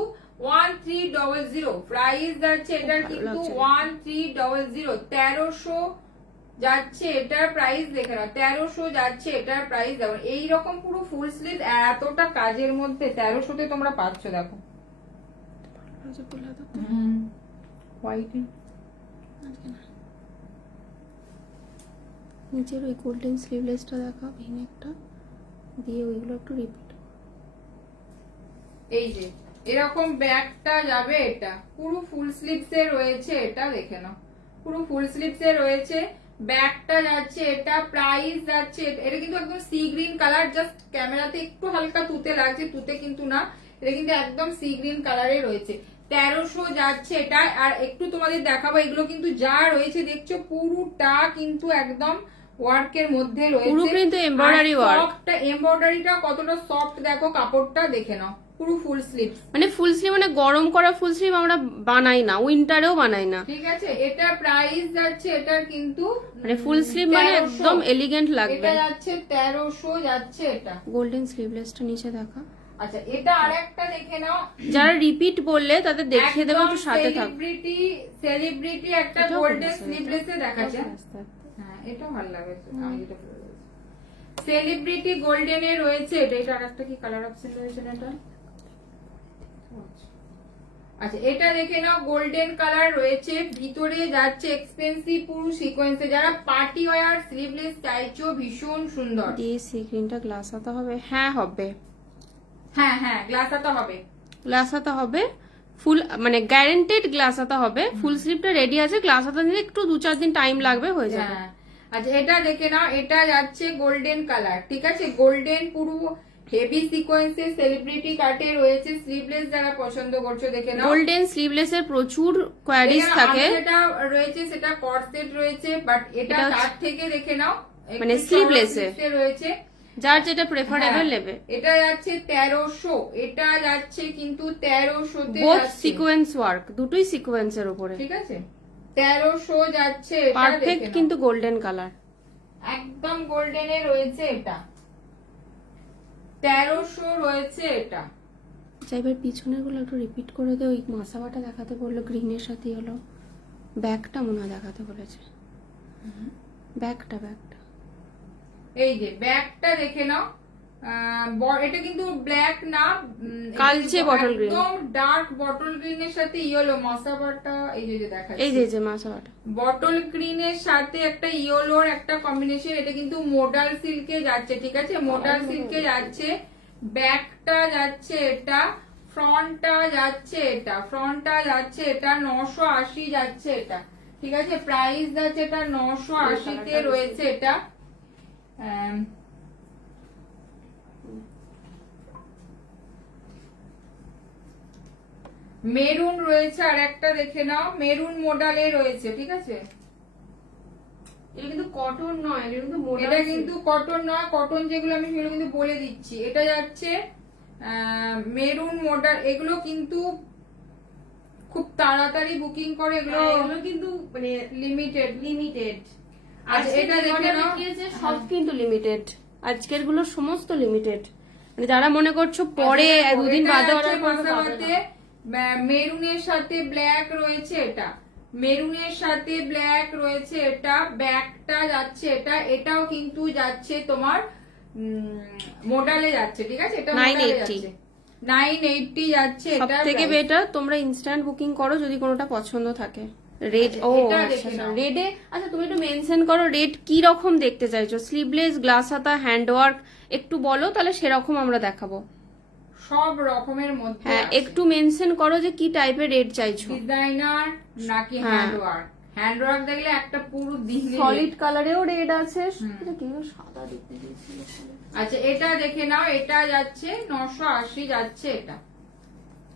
1300। প্রাইস যাচ্ছে এটার কিন্তু 1300, 1300 যাচ্ছে এটার প্রাইস। দেখে নাও, 1300 যাচ্ছে এটার প্রাইস। দেখো, এইরকম পুরো ফুল স্লিভ এতটা কাজের মধ্যে 1300-তে তোমরা পাচ্ছ। দেখো, নিচের ওই গোল্ডেন স্লিভলেসটা দেখা, ভিনেকটা দিয়ে ওইগুলো একটু রিপিট। এই যে এরকম ব্যাগটা যাবে, এটা পুরো ফুল স্লিভসে রয়েছে। এটা দেখে নাও, পুরো ফুল স্লিভসে রয়েছে, ব্যাগটা যাচ্ছে। এটা প্রাইস যাচ্ছে, এটা কিন্তু একদম সি গ্রিন কালার, জাস্ট ক্যামেরাতে একটু হালকা তুতে লাগছে, তুতে কিন্তু না, এটা কিন্তু একদম সি গ্রিন কালারে রয়েছে। 1300 যাচ্ছে এটা। আর একটু তোমাদের দেখাবো, এগুলো কিন্তু যা রয়েছে দেখছো পুরোটা কিন্তু একদম ওয়ার্কের মধ্যে রয়েছে, পুরো কিন্তু এমব্রয়ডারি ওয়ার্ক। এমব্রয়ডারিটা কতটা সফট দেখো, কাপড়টা দেখে নাও, পুরো ফুল স্লিভ। মানে ফুল স্লিভ মানে গরম করা ফুল স্লিভ আমরা বানাই না, উইন্টারেও বানাই না, ঠিক আছে। এটা প্রাইস যাচ্ছে এটার কিন্তু মানে ফুল স্লিভ মানে একদম এলিগেন্ট লাগবে। এটা যাচ্ছে 1300 যাচ্ছে এটা। গোল্ডেন স্লিভলেসটা নিচে দেখা। আচ্ছা এটা আরেকটা দেখে নাও, যারা রিপিট বললে তাদের দেখিয়ে দেবো, একটু সাথে থাকো। সেলিব্রিটি একটা গোল্ডেন স্লিভলেসে দেখাচ্ছে। হ্যাঁ এটা ভালো লাগে, আমি যেটা সেলিব্রিটি গোল্ডেনে রয়েছে এটা। এটা আরেকটা কি কালার অপশন রয়েছে না এটা? আচ্ছা এটা দেখে নাও, গোল্ডেন কালার রয়েছে, ভিতরে যাচ্ছে এক্সপেন্সিভ পুরো সিকোয়েন্সে। যারা পার্টি ওয়্যার স্লিভলেস চাইছো ভীষণ সুন্দর। দিয়ে সি গ্রিনটা গ্লাস হাতা হবে? হ্যাঁ হবে, হ্যাঁ হ্যাঁ গ্লাস হাতা হবে, গ্লাস হাতা হবে ফুল, মানে গ্যারান্টেড গ্লাস হাতা হবে। ফুল স্লিভটা রেডি আছে, গ্লাস হাতা নিলে একটু 2-4 দিন টাইম লাগবে, হয়ে যাবে। হ্যাঁ আচ্ছা এটা দেখে নাও, এটা যাচ্ছে গোল্ডেন কালার, ঠিক আছে। গোল্ডেন পুরো হেভি সিকোয়েন্সে সেলিব্রিটি কাটে রয়েছে, স্লিভলেস যারা পছন্দ করছো দেখে নাও। গোল্ডেন স্লিভলেসের প্রচুর কোয়ারিজ থাকে, যেটা রয়েছে সেটা কর্সেট রয়েছে, বাট এটা তার থেকে দেখে নাও মানে স্লিভলেসে রয়েছে, যার যেটা প্রেফারেবল নেবে। এটা যাচ্ছে 1300, এটা যাচ্ছে কিন্তু 1300 তে বোথ সিকোয়েন্স ওয়ার্ক, দুটোই সিকোয়েন্সের উপরে, ঠিক আছে। 1300 যাচ্ছে এটা, পারফেক্ট কিন্তু গোল্ডেন কালার, একদম গোল্ডেনে রয়েছে এটা। 1300 রয়েছে এটা। আচ্ছা এবার পিছনের গুলো একটু রিপিট করে দে, ওই মাসাবাটা দেখাতে বললো গ্রিনের সাথে, হলো ব্যাকটা মনে হয় দেখাতে বলেছে, ব্যাকটা এই যে ব্যাকটা দেখে নাও, এটা কিন্তু ব্ল্যাক না, কালচে বটল গ্রিন, একদম ডার্ক বটল গ্রিনের সাথে ইয়েলো মাসাবাটা, এই যে দেখাচ্ছি, এই যে মাসাবাটা বটল গ্রিনের সাথে একটা ইয়েলোর একটা কম্বিনেশন। এটা কিন্তু মোডাল সিল্কে যাচ্ছে, ঠিক আছে, মোডাল সিল্কে যাচ্ছে। ব্যাকটা যাচ্ছে এটা, ফ্রন্টটা যাচ্ছে এটা, ফ্রন্টটা যাচ্ছে এটা 980 যাচ্ছে এটা, ঠিক আছে। প্রাইস যাচ্ছে এটা 980 তে রয়েছে এটা। মেরুন রয়েছে আর একটা দেখে নাও, মেরুন মডেলে রয়েছে, ঠিক আছে। এটা কিন্তু কটন নয়, এটা কিন্তু কটন নয়, কটন যেগুলো আমি সেগুলো কিন্তু বলে দিচ্ছি। এটা যাচ্ছে মেরুন মডেল, এগুলো কিন্তু খুব তাড়াতাড়ি বুকিং করে, এগুলো কিন্তু মানে লিমিটেড। আচ্ছা এটা দেখে নাও, সব কিন্তু লিমিটেড, আজকের গুলো সমস্ত লিমিটেড, মানে যারা মনে করছো পরে দুদিন বাদে অর্ডার করবে। মেরুনের সাথে ব্ল্যাক রয়েছে এটা, মেরুনের সাথে ব্ল্যাক রয়েছে এটা। ব্যাকটা যাচ্ছে এটা, এটাও কিন্তু যাচ্ছে তোমার মডেলে যাচ্ছে, ঠিক আছে। এটা 980 যাচ্ছে। সব থেকে বেটার তোমরা ইনস্ট্যান্ট বুকিং করো যদি কোনোটা পছন্দ থাকে। রেড, ও রেডে, আচ্ছা তুমি একটু মেনশন করো রেড কি রকম দেখতে চাইছো, স্লিভলেস, গ্লাস হাতা, হ্যান্ড ওয়ার্ক, একটু বলো, তাহলে সেরকম আমরা দেখাবো। সব রকমের মধ্যে, হ্যাঁ একটু মেনশন করো যে কি টাইপের রেড চাইছো, ডিজাইনার নাকি হ্যান্ড ওয়ার্ক। হ্যান্ড ওয়ার্ক দেখলে একটা পুরো দিনে সলিড কালারেও রেড আছে, এটা কি সাদা দেখতে দিয়েছিল। আচ্ছা এটা দেখে নাও, এটা যাচ্ছে 980 যাচ্ছে এটা,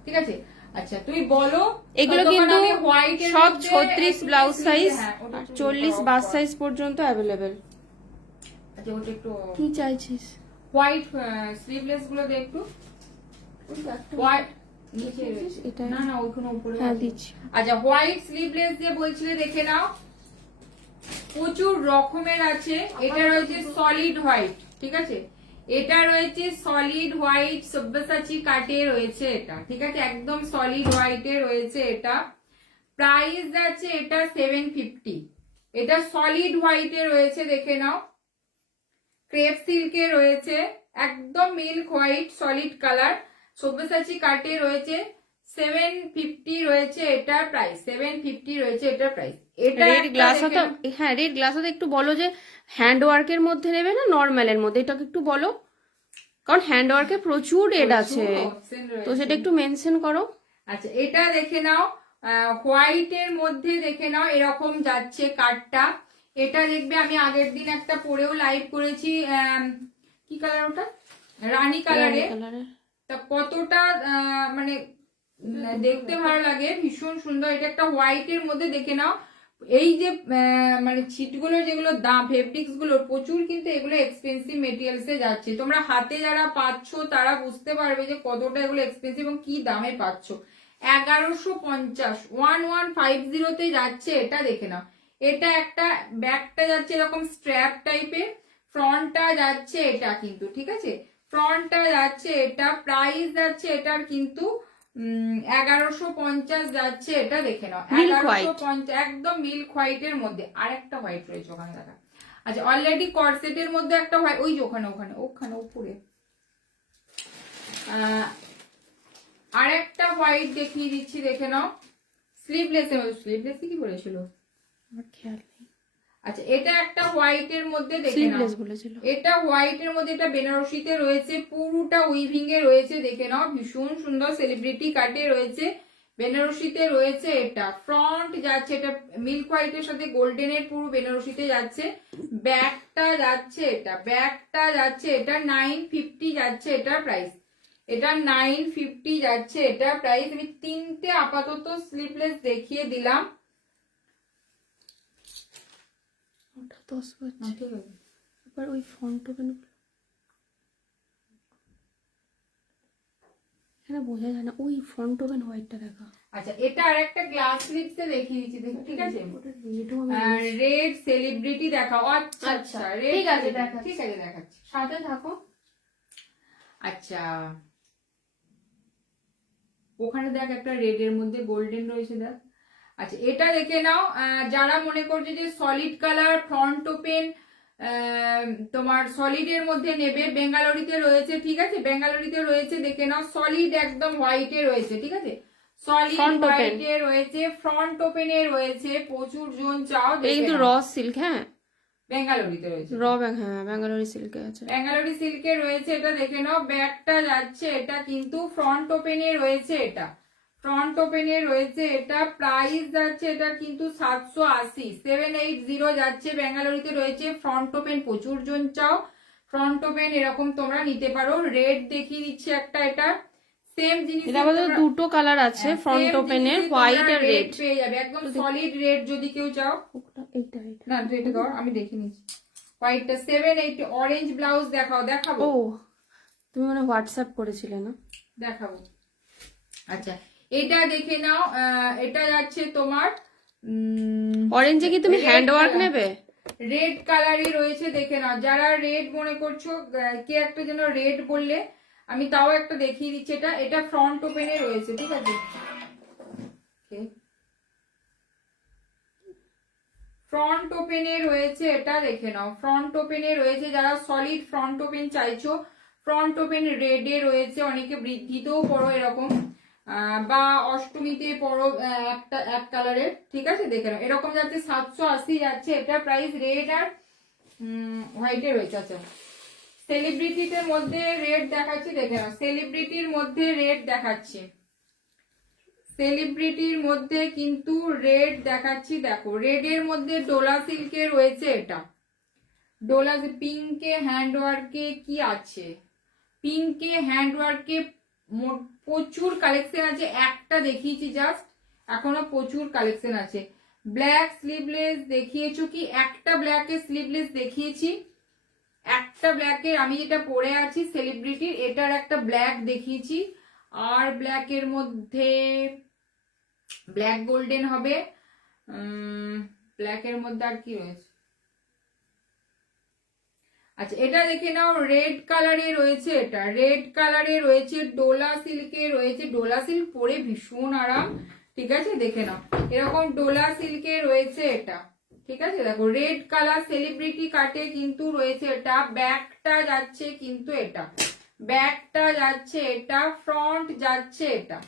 ঠিক আছে। আচ্ছা তুই বলো, এগুলো কিন্তু সব 36 ব্লাউজ সাইজ, 40 বাস সাইজ পর্যন্ত অ্যাভেলেবেল। আচ্ছা ওটা একটু কি চাইছিস? হোয়াইট স্লিভলেস গুলো দে একটু, হোয়াইট নিচে এটা না না ওইখানে উপরে, হ্যাঁ দিচ্ছি। আচ্ছা হোয়াইট স্লিভলেস যে বলছিলে দেখে নাও, প্রচুর রকমের আছে। এটা রয়েছে সলিড হোয়াইট, ঠিক আছে। এটা রয়েছে সলিড হোয়াইট, সব্যসাচী কাটে রয়েছে এটা, ঠিক আছে, একদম সলিড হোয়াইটে রয়েছে এটা। প্রাইস আছে এটা 750। এটা সলিড হোয়াইটে রয়েছে দেখে নাও, ক্রেপ সিল্কে রয়েছে, একদম milk white solid colour, Sabyasachi কাটে রয়েছে। 750 রয়েছে এটা প্রাইস, 750 রয়েছে এটা প্রাইস। এটা রেড গ্লাস হাতা, হ্যাঁ রেড গ্লাস হাতা একটু বলো যে হ্যান্ড ওয়ার্কের মধ্যে নেবে না নরমালের মধ্যে, এটাকে একটু বলো, কারণ হ্যান্ড ওয়ার্কে প্রচুর রেড আছে, তো সেটা একটু মেনশন করো। আচ্ছা এটা দেখে নাও, হোয়াইট এর মধ্যে দেখে নাও, এরকম যাচ্ছে কাটটা। এটা দেখবে আমি আগের দিন একটা পরেও লাইভ করেছি, কি কালার ওটা, রানী কালারে, তা কতটা মানে দেখতে ভালো লাগে, ভীষণ সুন্দর। এটা একটা হোয়াইটের মধ্যে দেখে নাও। এই যে মানে ছিটগুলো যেগুলো দাম, ফেব্রিক্স গুলো প্রচুর, কিন্তু এগুলো এক্সপেন্সিভ মেটেরিয়ালসে যাচ্ছে। তোমরা হাতে যারা পাচ্ছ তারা বুঝতে পারবে যে কতটা এগুলো এক্সপেন্সিভ এবং কি দামে পাচ্ছ। 1150 1150 যাচ্ছে এটা, দেখে নাও। এটা একটা ব্যাগটা যাচ্ছে এরকম স্ট্র্যাপ টাইপের, ফ্রন্টটা যাচ্ছে এটা কিন্তু, ঠিক আছে, ফ্রন্টটা যাচ্ছে এটা, প্রাইস যাচ্ছে এটার কিন্তু 1150 যাচ্ছে এটা, দেখে নাও। 1150, একদম মিল্ক হোয়াইটের মধ্যে। আর একটা হোয়াইট রয়েছে ওখানে, দেখা। আচ্ছা, অলরেডি কর্সেটের মধ্যে একটা হোয়াইট, ওই যে ওখানে ওখানে ওখানে উপরে আর একটা হোয়াইট দেখিয়ে দিচ্ছি, দেখে নাও। স্লিভলেস, স্লিভলেস কি বলেছিল আমার খেয়াল নেই। আচ্ছা, এটা একটা হোয়াইটের মধ্যে, দেখে নাও। এটা হোয়াইটের মধ্যে, এটা বেনারসিতে রয়েছে, পুরোটা উইভিং এ রয়েছে, দেখে নাও। ভীষণ সুন্দর সেলিব্রিটি কাটে রয়েছে, বেনারসিতে রয়েছে। এটা ফ্রন্ট যাচ্ছে, এটা মিল্ক হোয়াইটের সাথে গোল্ডেনের পুরো বেনারসিতে যাচ্ছে। ব্যাকটা যাচ্ছে এটা, ব্যাকটা যাচ্ছে এটা 950 যাচ্ছে এটা প্রাইস। এটা 950 যাচ্ছে এটা প্রাইস। আমি তিনটে আপাতত স্লিভলেস দেখিয়ে দিলাম। ওটা 10 বাজছে, এবার ওই ফন্ট ওপেন এখানে বোঝা যায় না, ওই ফন্ট ওপেন হোয়াইটটা দেখা। আচ্ছা, এটা আর একটা গ্লাস স্লিপসে দেখিয়ে দিচ্ছি, দেখো, ঠিক আছে। রেড সেলিব্রিটি দেখাও। আচ্ছা আচ্ছা, ঠিক আছে দেখাচ্ছি, ঠিক আছে দেখাচ্ছি, সাথে থাকো। আচ্ছা, ওখানে দেখ একটা রেড এর মধ্যে গোল্ডেন রয়েছে, দেখ। আচ্ছা, এটা দেখে নাও। যারা মনে করছে যে সলিড কালার ফ্রন্ট ওপেন তোমার সলিড এর মধ্যে নেবে, বেঙ্গালোরিতে রয়েছে, ঠিক আছে, বেঙ্গালোরিতে রয়েছে, দেখে নাও। সলিড একদম হোয়াইটে রয়েছে, ঠিক আছে, সলিড হোয়াইটে রয়েছে, ফ্রন্ট ওপেনে রয়েছে, প্রচুর জন চাও। কিন্তু র সিল্ক, হ্যাঁ বেঙ্গালোরিতে রয়েছে, হ্যাঁ বেঙ্গালোরি সিল্কে আছে, বেঙ্গালোরি সিল্কে রয়েছে। এটা দেখে নাও। ব্যাকটা যাচ্ছে এটা কিন্তু ফ্রন্ট ওপেনে রয়েছে, এটা ফ্রন্ট ওপেনে রয়েছে। এটা প্রাইস যাচ্ছে এটা কিন্তু 780, 780 যাচ্ছে, বেঙ্গালোরিতে রয়েছে। ফ্রন্ট ওপেন প্রচুর জন চাও, ফ্রন্ট ওপেন এরকম তোমরা নিতে পারো। রেড দেখিয়ে দিচ্ছি একটা, এটা সেম জিনিস, এটা আমাদের দুটো কালার আছে ফ্রন্ট ওপেনের, হোয়াইট আর রেড পেয়ে যাবে, একদম সলিড রেড যদি কেউ চাও। না এটা ধর, আমি দেখে নিচ্ছি। হোয়াইটটা 780, অরেঞ্জ ব্লাউজ দেখাও, দেখাবো। ও তুমি মানে হোয়াটসঅ্যাপ করেছিলে না, দেখাবো। আচ্ছা, এটা দেখে নাও। এটা যাচ্ছে তোমার অরেঞ্জে কি তুমি হ্যান্ড ওয়ার্ক নেবে? রেড কালারই রয়েছে, দেখে নাও। যারা রেড মনে করছো, কে একটা যেন রেড বললে, আমি তাও একটা দেখিয়ে দিচ্ছি। এটা এটা ফ্রন্ট ওপেনে রয়েছে, ঠিক আছে, ফ্রন্ট ওপেনে রয়েছে, এটা দেখে নাও। ফ্রন্ট ওপেনে রয়েছে, যারা সলিড ফ্রন্ট ওপেন চাইছো, ফ্রন্ট ওপেন রেডে রয়েছে। অনেকে বৃদ্ধিতেও পড়ো এরকম, বা অষ্টমীতে পড়ো একটা এক কালারের, ঠিক আছে, দেখে নাও। এরকম যাচ্ছে 780 যাচ্ছে এটা প্রাইস। রেড আর হোয়াইটে রয়েছে। আচ্ছা, সেলিব্রিটির মধ্যে রেড দেখাচ্ছি, দেখে নাও। সেলিব্রিটির মধ্যে রেড দেখাচ্ছি, সেলিব্রিটির মধ্যে কিন্তু রেড দেখাচ্ছি, দেখো। রেড এর মধ্যে ডোলা সিল্কে রয়েছে, এটা ডোলা পিঙ্কে হ্যান্ডওয়ার্কে কি আছে, পিঙ্কে হ্যান্ডওয়ার্কে প্রচুর কালেকশন আছে। একটা দেখিয়েছি জাস্ট, এখনো প্রচুর কালেকশন আছে। ব্ল্যাক স্লিভলেস দেখিয়েছো কি? একটা ব্ল্যাকের স্লিভলেস দেখিয়েছি, একটা ব্ল্যাকের আমি যেটা পরে আছি সেলিব্রিটির, এটার একটা ব্ল্যাক দেখিয়েছি। আর ব্ল্যাকের মধ্যে ব্ল্যাক গোল্ডেন হবে। ব্ল্যাকের মধ্যে আর কি রয়েছে? আচ্ছা, এটা দেখে নাও। রেড কালারে রয়েছে, এটা রেড কালারে রয়েছে, ডোলা সিল্কে রয়েছে। ডোলা সিল্ক পরে ভীষণ আরাম, ঠিক আছে, দেখে নাও। এরকম ডোলা সিল্কে রয়েছে এটা, ঠিক আছে, দেখো। রেড কালার সেলিব্রিটি কাটে কিন্তু রয়েছে এটা। ব্যাকটা যাচ্ছে কিন্তু এটা, ব্যাকটা যাচ্ছে এটা, ফ্রন্ট যাচ্ছে এটা,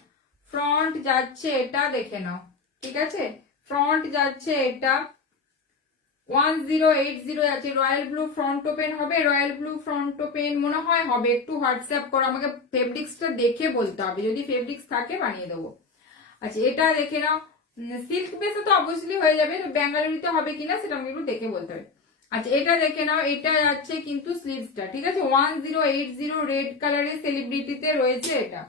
ফ্রন্ট যাচ্ছে এটা, দেখে নাও, ঠিক আছে, ফ্রন্ট যাচ্ছে এটা। 1080 যাচ্ছে। রয়্যাল ব্লু ফ্রন্ট ওপেন হবে, রয়্যাল ব্লু ফ্রন্ট ওপেন মনে হয় হবে। একটু হোয়াটসঅ্যাপ করো আমাকে, ফেব্রিক্সটা দেখে বলতে হবে, যদি ফেব্রিক্স থাকে বানিয়ে দেবো। আচ্ছা, এটা দেখে নাও। সিল্ক বেসে তো অবভিয়াসলি হয়ে যাবে, বেঙ্গালুরুতে হবে কিনা সেটা আমাকে একটু দেখে বলতে হবে। আচ্ছা, এটা দেখে নাও। এটা যাচ্ছে কিন্তু স্লিভসটা, ঠিক আছে। 1080 রেড কালারের সেলিব্রিটিতে রয়েছে এটা।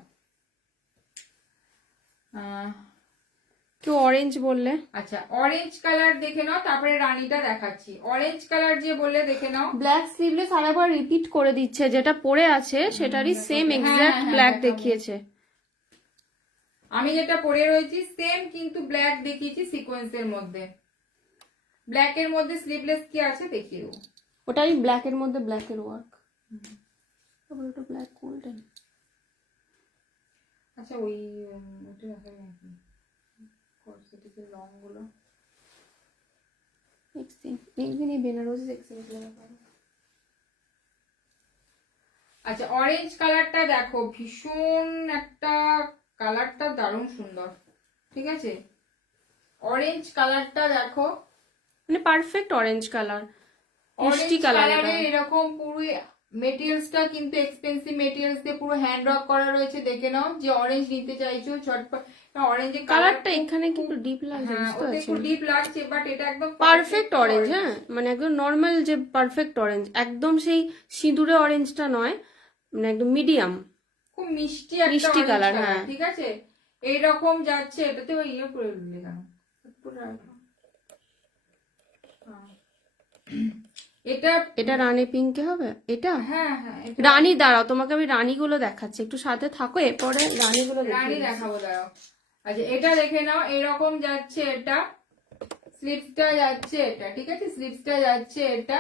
কেউ অরেঞ্জ বললে। আচ্ছা অরেঞ্জ কালার দেখে নাও, তারপরে রানীটা দেখাচ্ছি। অরেঞ্জ কালার যে বললে দেখে নাও। ব্ল্যাক স্লিভলেস আরেকবার রিপিট করে দিচ্ছে, যেটা পরে আছে সেটারই সেম এক্সাক্ট ব্ল্যাক দেখিয়েছে। আমি যেটা পরে রয়েছি সেম কিন্তু ব্ল্যাক দেখিয়েছি সিকোয়েন্সের মধ্যে। ব্ল্যাক এর মধ্যে স্লিভলেস কি আছে দেখিয়ে দেবো। ওটাই ব্ল্যাক এর মধ্যে ব্ল্যাক এর ওয়ার্ক, তারপর ওটা ব্ল্যাক গোল্ডেন। আচ্ছা ওই ওটা দেখা নাকি কোর্সেটের লং গুলো একদিন এই বেনারসি এক্সচেঞ্জ লাগা। আচ্ছা অরেঞ্জ কালারটা দেখো, ভীষণ একটা কালারটা দারুণ সুন্দর। ঠিক আছে অরেঞ্জ কালারটা দেখো, মানে পারফেক্ট অরেঞ্জ কালার, মিষ্টি কালারে এরকম পুরো মেটেরিয়ালসটা কিন্তু এক্সপেন্সিভ মেটেরিয়ালস দিয়ে পুরো হ্যান্ড ওয়ার্ক করা রয়েছে। দেখে নাও যে অরেঞ্জ নিতে চাইছো ঝটপট। অরেঞ্জের কালারটা এখানে কিন্তু ডিপ লাগছে, হ্যাঁ ওতে একটু ডিপ লাগছে, বাট এটা একদম পারফেক্ট অরেঞ্জ। হ্যাঁ মানে একদম নরমাল যে পারফেক্ট অরেঞ্জ, একদম সেই সিঁদুরে অরেঞ্জটা নয়, মানে একদম মিডিয়াম, খুব মিষ্টি মিষ্টি কালার। হ্যাঁ ঠিক আছে এইরকম যাচ্ছে। এটাতে ওই ইয়ে করে দিলে কেন, এটা এটা রানী পিঙ্কে হবে এটা। হ্যাঁ হ্যাঁ রানী দাঁড়াও, তোমাকে আমি রানীগুলো দেখাচ্ছি, একটু সাথে থাকো, এরপরে রানীগুলো রানী দেখাবো দাঁড়াও। আচ্ছা এটা দেখে নাও, এরকম যাচ্ছে এটা, স্লিভসটা যাচ্ছে এটা। ঠিক আছে স্লিভসটা যাচ্ছে এটা।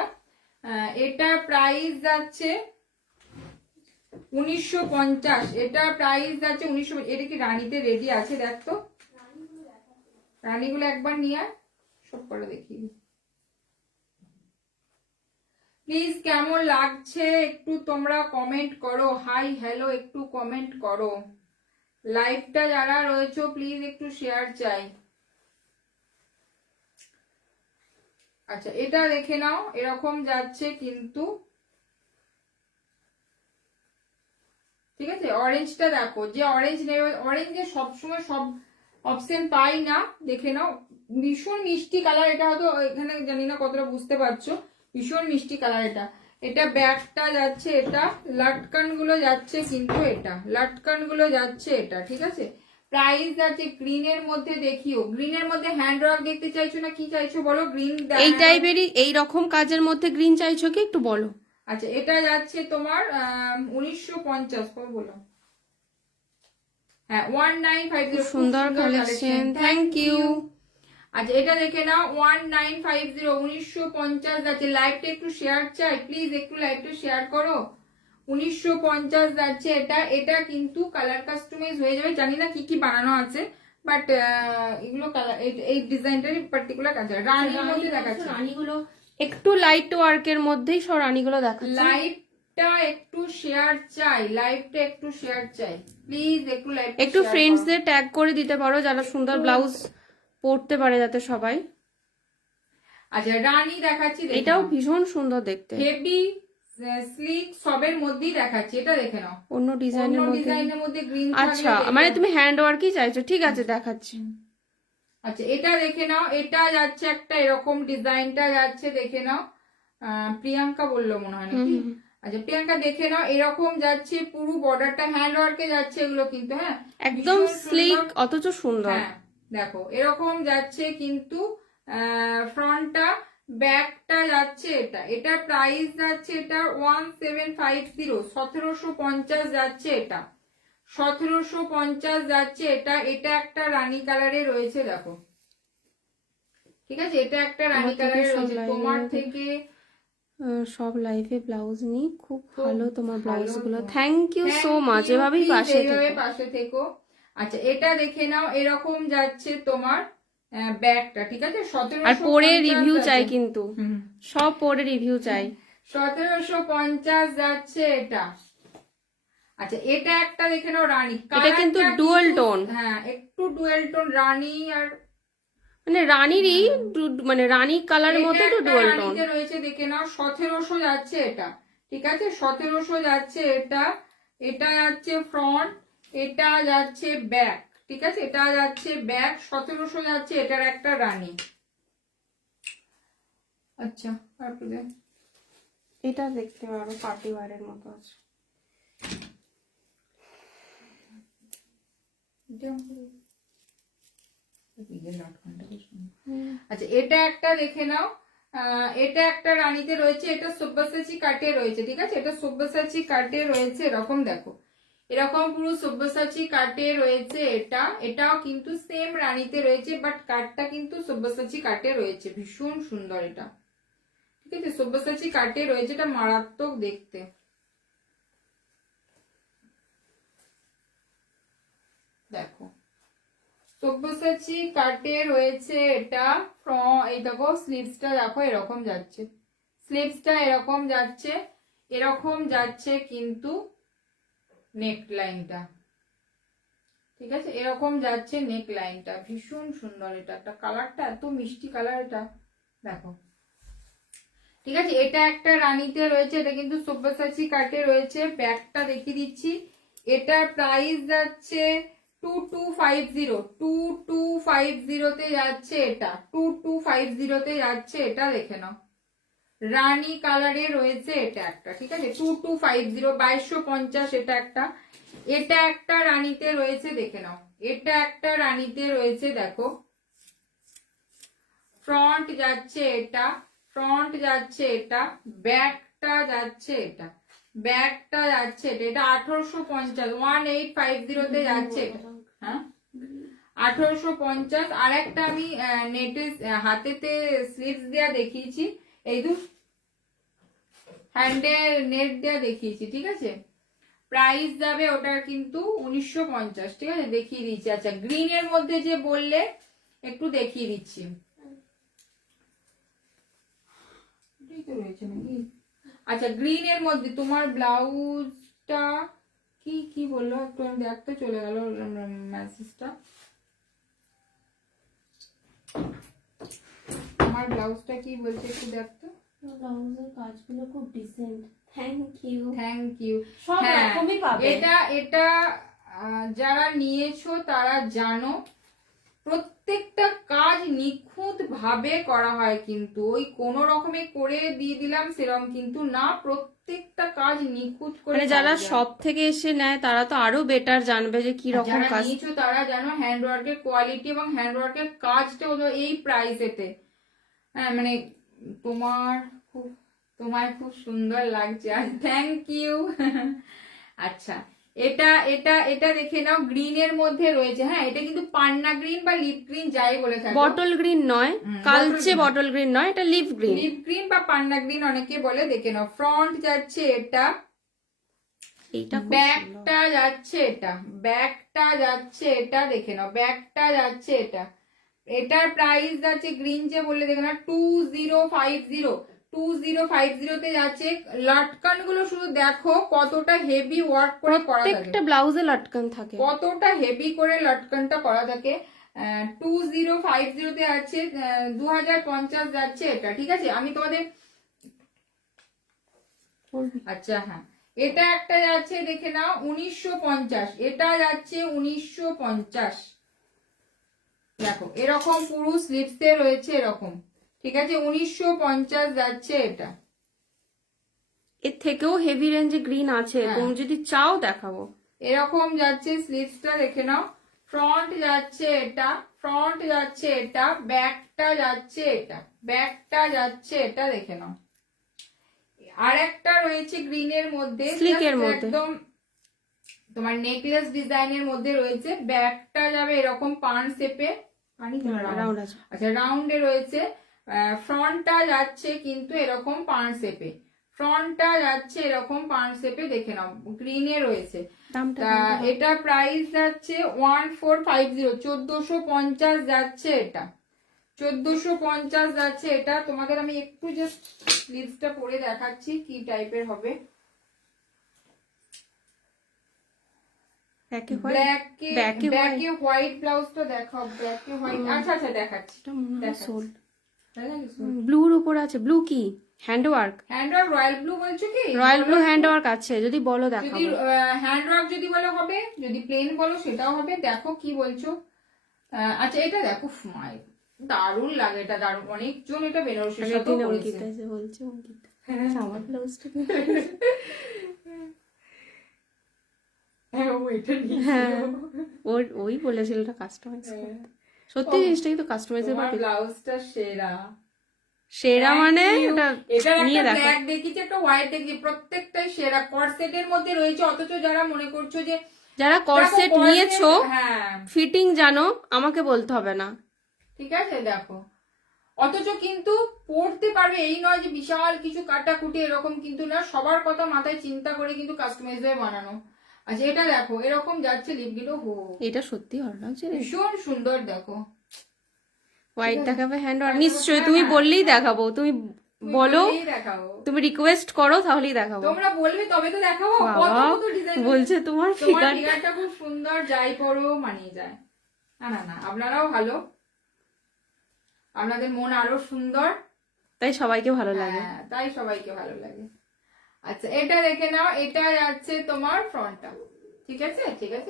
এটা প্রাইস যাচ্ছে 1950। এটা প্রাইস যাচ্ছে 1900। এটা কি রানীতে রেডি আছে দেখ তো, রানীগুলো একবার নিয়ে আয়, সব করে দেখি প্লিজ। কেমন লাগছে একটু তোমরা কমেন্ট করো, হাই হ্যালো একটু কমেন্ট করো। লাইভটা যারা রয়েছে প্লিজ একটু শেয়ার চাই। আচ্ছা এটা দেখে নাও, এরকম যাচ্ছে কিন্তু। ঠিক আছে অরেঞ্জটা দেখো, যে অরেঞ্জ নেবে, অরেঞ্জে সবসময় সব অপশন পাই না। দেখে নাও ভীষণ মিষ্টি কালার। এটা হয়তো এখানে জানি না কতটা বুঝতে পারছো, ভীষণ মিষ্টি কালার এটা। এটা ব্যাগটা যাচ্ছে এটা, লাটকান গুলো যাচ্ছে কিন্তু, এটা লাটকান গুলো যাচ্ছে এটা। ঠিক আছে প্রাইস যাচ্ছে গ্রিনের মধ্যে। দেখিও গ্রিনের মধ্যে হ্যান্ড ওয়ার্ক দেখতে চাইছো না কি চাইছো বলো? গ্রিন এই টাইপেরই এই রকম কাজের মধ্যে গ্রিন চাইছো কি একটু বলো। আচ্ছা এটা যাচ্ছে তোমার 1950 কত বলো? হ্যাঁ 1950। সুন্দর কালেকশন, থ্যাংক ইউ। আচ্ছা এটা দেখে নাও 1950 1950 যাচ্ছে। লাইভটা একটু শেয়ার চাই প্লিজ, একটু লাইভটা শেয়ার করো। 1950 যাচ্ছে এটা। এটা কিন্তু কালার কাস্টমাইজ হয়ে যাবে, জানি না কি কি বানানো আছে, বাট এগুলো কালার এই ডিজাইনটারই পার্টিকুলার কাজ। রানীর মধ্যে দেখাচ্ছে, রানীগুলো একটু লাইট ওয়ার্কের মধ্যেই সব রানীগুলো দেখাচ্ছে। লাইভটা একটু শেয়ার চাই, লাইভটা একটু শেয়ার চাই প্লিজ, একটু লাইভ একটু ফ্রেন্ডসদের ট্যাগ করে দিতে পারো যারা সুন্দর ব্লাউজ পরতে পারে যাতে সবাই। আচ্ছা রানী দেখাচ্ছি, এটাও ভীষণ সুন্দর দেখতে, হেভি স্লিক সবের মধ্যেই দেখাচ্ছি। এটা দেখে নাও অন্য ডিজাইনের মধ্যে গ্রিন। আচ্ছা মানে তুমি হ্যান্ড ওয়ার্কই চাইছো, ঠিক আছে দেখাচ্ছি। আচ্ছা এটা দেখে নাও, এটা যাচ্ছে একটা এরকম ডিজাইনটা যাচ্ছে, দেখে নাও। প্রিয়াঙ্কা বললো মনে হয় নাকি? আচ্ছা প্রিয়াঙ্কা দেখে নাও, এরকম যাচ্ছে পুরো বর্ডারটা হ্যান্ড ওয়ার্কে যাচ্ছে এগুলো কিন্তু। হ্যাঁ একদম স্লিক অথচ সুন্দর। হ্যাঁ দেখো এরকম যাচ্ছে কিন্তু ফ্রন্টটা, ব্যাকটা যাচ্ছে এটা। এটা প্রাইস যাচ্ছে এটা 1750 1750 যাচ্ছে এটা, 1750 যাচ্ছে এটা। এটা একটা রানী কালারে রয়েছে দেখো। ঠিক আছে এটা একটা রানী কালারে রয়েছে। তোমার থেকে সব লাইভে ব্লাউজ নি, খুব ভালো তোমার ব্লাউজ গুলো, থ্যাংক ইউ সো মাচ। এভাবেই পাশে থেকো। আচ্ছা এটা দেখে নাও, এরকম যাচ্ছে তোমার ব্যাগটা। ঠিক আছে 1750। আর পরে রিভিউ চাই কিন্তু, সব পরে রিভিউ চাই। 1750 যাচ্ছে এটা। আচ্ছা এটা একটা দেখে নাও রানী, এটা কিন্তু ডুয়াল টোন। হ্যাঁ একটু ডুয়াল টোন রানী, আর মানে রানীরই মানে রানী কালারের মধ্যে একটু ডুয়াল টোন রয়েছে। দেখে নাও 1700 যাচ্ছে এটা। ঠিক আছে 1700 যাচ্ছে এটা। এটা যাচ্ছে ফ্রন্ট, এটা যাচ্ছে ব্যাক। ঠিক আছে এটা যাচ্ছে ব্যাক, 1700 যাচ্ছে। এটার একটা রানী। আচ্ছা তারপরে এটা দেখতে পারো, পার্টি ওয়্যারের মতো আছে। আচ্ছা এটা একটা দেখে নাও, এটা একটা রানীতে রয়েছে, এটা সব্যসাচী কাটে রয়েছে, ঠিক আছে, এটা সব্যসাচী কাটে রয়েছে, এরকম দেখো, এরকম পুরো সব্যসাচী কাটে রয়েছে, এটাও কিন্তু সেম রানীতে রয়েছে, বাট কাটটা কিন্তু সব্যসাচী কাটে রয়েছে, ভীষণ সুন্দর এটা, ঠিক আছে, সব্যসাচী কাটে রয়েছে, এটা মারাত্মক দেখতে। দেখো সব্যসাচী কাটে রয়েছে এটা, এই দেখো স্লিভসটা দেখো এরকম যাচ্ছে, স্লিভসটা এরকম যাচ্ছে, এরকম যাচ্ছে কিন্তু নেক লাইনটা, ঠিক আছে, এরকম যাচ্ছে নেক লাইনটা, ভীষণ সুন্দর এটা, একটা কালারটা এত মিষ্টি কালার এটা, দেখো, ঠিক আছে, এটা একটা রানীতে রয়েছে, এটা কিন্তু সব্যসাচী কাটে রয়েছে, ব্যাগটা দেখিয়ে দিচ্ছি, এটার প্রাইস যাচ্ছে 2250 তে যাচ্ছে, এটা 2250 তে যাচ্ছে, এটা দেখে নাও, রানী কালারে রয়েছে এটা একটা, ঠিক আছে, 2250, 2250, এটা একটা রানীতে রয়েছে, দেখে নাও, এটা একটা রানীতে রয়েছে, দেখো ফ্রন্ট যাচ্ছে এটা, ফ্রন্ট যাচ্ছে এটা, ব্যাকটা যাচ্ছে এটা, ব্যাকটা যাচ্ছে এটা 1850, 1850 তে যাচ্ছে এটা, হ্যাঁ 1850। আর একটা আমি নেটে হাতেতে স্লিভস দেয়া দেখিয়েছি, এই দু হ্যান্ডে নেট দেয়া দেখিয়েছি, ঠিক আছে, প্রাইস যাবে ওটার কিন্তু 1950, ঠিক আছে, দেখিয়ে দিচ্ছি। আচ্ছা গ্রিন এর মধ্যে যে বললে একটু দেখিয়ে দিচ্ছি, রয়েছে নাকি, আচ্ছা গ্রিন এর মধ্যে তোমার ব্লাউজটা কি কি বললো একটু, আমি দেখতে চলে গেল মেসেজটা, আমার ব্লাউজটা কি বলছে একটু দেখতো, ব্লাউজের কাজগুলো খুব decent, thank you, thank you, সব রকমই পাবে, এটা যারা নিয়েছো তারা জানো, প্রত্যেকটা কাজ নিখুঁত ভাবে করা হয়, কিন্তু ওই কোন রকমে করে দিয়ে দিলাম সেরকম কিন্তু না, প্রত্যেকটা কাজ নিখুঁত করে, যারা সব থেকে এসে নেয় তারা তো আরো বেটার জানবে যে কি রকম কাজ নিয়েছো, তারা জানো হ্যান্ডওয়ার্কের কোয়ালিটি এবং হ্যান্ডওয়ার্কের কাজটা হলো এই প্রাইসেতে, হ্যাঁ মানে তোমার খুব সুন্দর লাগছে, থ্যাংক ইউ। আচ্ছা এটা এটা এটা দেখে নাও, গ্রিন এর মধ্যে রয়েছে, হ্যাঁ এটা কিন্তু পান্না গ্রিন বা লিপ গ্রিন যাই বলে থাকে, বটল গ্রিন নয়, কালচে বটল গ্রিন নয়, এটা লিপ গ্রিন, লিপ গ্রিন বা পান্না গ্রিন অনেকে বলে, দেখে নাও, ফ্রন্ট যাচ্ছে এটা, ব্যাকটা যাচ্ছে এটা, ব্যাকটা যাচ্ছে এটা, দেখে নাও, ব্যাকটা যাচ্ছে এটা, এটার প্রাইস যাচ্ছে গ্রিন যে বললে দেখে নাও 2050 তে যাচ্ছে, লটকান গুলো শুধু দেখো কতটা হেভি ওয়ার্ক করে করা থাকে, প্রত্যেকটা ব্লাউজে লটকান থাকে, কতটা হেভি করে লটকানটা করা থাকে, 2050 তে আছে, 2050 যাচ্ছে এটা, ঠিক আছে, আমি তোমাদের, আচ্ছা হ্যাঁ এটা একটা যাচ্ছে দেখে নাও 1950, এটা যাচ্ছে 1950, দেখো এরকম পুরো স্লিভসে রয়েছে এরকম, ঠিক আছে, 1950 যাচ্ছে এটা, এর থেকেও হেভি রেঞ্জে গ্রিন আছে, তুমি যদি চাও দেখাবো, এরকম যাচ্ছে স্লিভসটা দেখে নাও, ফ্রন্ট যাচ্ছে এটা, ফ্রন্ট যাচ্ছে এটা, ব্যাকটা যাচ্ছে এটা, ব্যাকটা যাচ্ছে এটা, দেখে নাও, আর একটা রয়েছে গ্রিনের মধ্যে, একদম তোমার নেকলেস ডিজাইনের মধ্যে রয়েছে, ব্যাকটা যাবে এরকম পান শেপে, আচ্ছা রাউন্ডে রয়েছে, ফ্রন্টটা যাচ্ছে কিন্তু এরকম পান শেপে, ফ্রন্টটা যাচ্ছে এরকম পান শেপে, দেখে নাও গ্রিনে রয়েছে, এটা প্রাইস যাচ্ছে 1450, 1450 যাচ্ছে এটা, 1450 যাচ্ছে এটা, তোমাদের আমি একটু জাস্ট স্লিভসটা পরে দেখাচ্ছি কি টাইপের হবে, ব্যাকে হোয়াইট ব্লাউজটা দেখাও, ব্যাকে হোয়াইট, আচ্ছা আচ্ছা দেখাচ্ছি, ব্লুর উপর আছে, ব্লু কি হ্যান্ডওয়ার্ক, রয়্যাল ব্লু বলছো কি, রয়্যাল ব্লু হ্যান্ডওয়ার্ক আছে, যদি বলো দেখাবো, যদি হ্যান্ডওয়ার্ক যদি বলো হবে, যদি প্লেন বলো সেটাও হবে, দেখো কি বলছো, আচ্ছা এটা দেখো মাই দারুণ লাগে, এটা দারুণ, অনেকজন এটা বেনারসির সাথে করেছে, বলছে অঙ্কিতা আমার ব্লাউজটা হ্যাঁ ওইটা ওই বলেছিল এটা কাস্টমাইজ করতে, সত্যি জিনিসটা কিন্তু কাস্টমাইজেবল। ব্লাউজটা সেরা সেরা মানে এটা এটার নিয়ে একটা দেখো। ব্ল্যাক দেখিছি, একটা হোয়াইট দেখি, প্রত্যেকটাই সেরা কর্সেটের মধ্যে রয়েছে। অথচ যারা মনে করছো যে যারা কর্সেট নিয়েছো হ্যাঁ ফিটিং জানো, আমাকে বলতে হবে না, ঠিক আছে দেখো। অথচ কিন্তু পড়তে পারবে এই নয় যে বিশাল কিছু কাটাকুটি এরকম কিন্তু না, সবার কথা মাথায় চিন্তা করে কিন্তু কাস্টমাইজ হয়ে বানানো। আচ্ছা এটা দেখো এরকম যাচ্ছে লিপগুলো, হো এটা সত্যি ভালো লাগছে রে। ভীষণ সুন্দর দেখো। হোয়াইট দেখাবে হ্যান্ড ওয়ার্ক নিশ্চয়ই, তুমি বললেই দেখাবো, তুমি বলো, দেখাবো, তুমি রিকোয়েস্ট করো তাহলেই দেখাবো। তোমরা বলবে তবে তো দেখাবো। কত কত ডিজাইন বলছে তোমার ফিগারটা খুব সুন্দর, যাই পরো মানিয়ে যায়। না না না, আপনারাও ভালো, আপনাদের মন আরো সুন্দর, তাই সবাইকে ভালো লাগে। হ্যাঁ তাই সবাইকে ভালো লাগে। আচ্ছা এটা দেখে নাও, এটা যাচ্ছে তোমার ফ্রন্টটা, ঠিক আছে ঠিক আছে,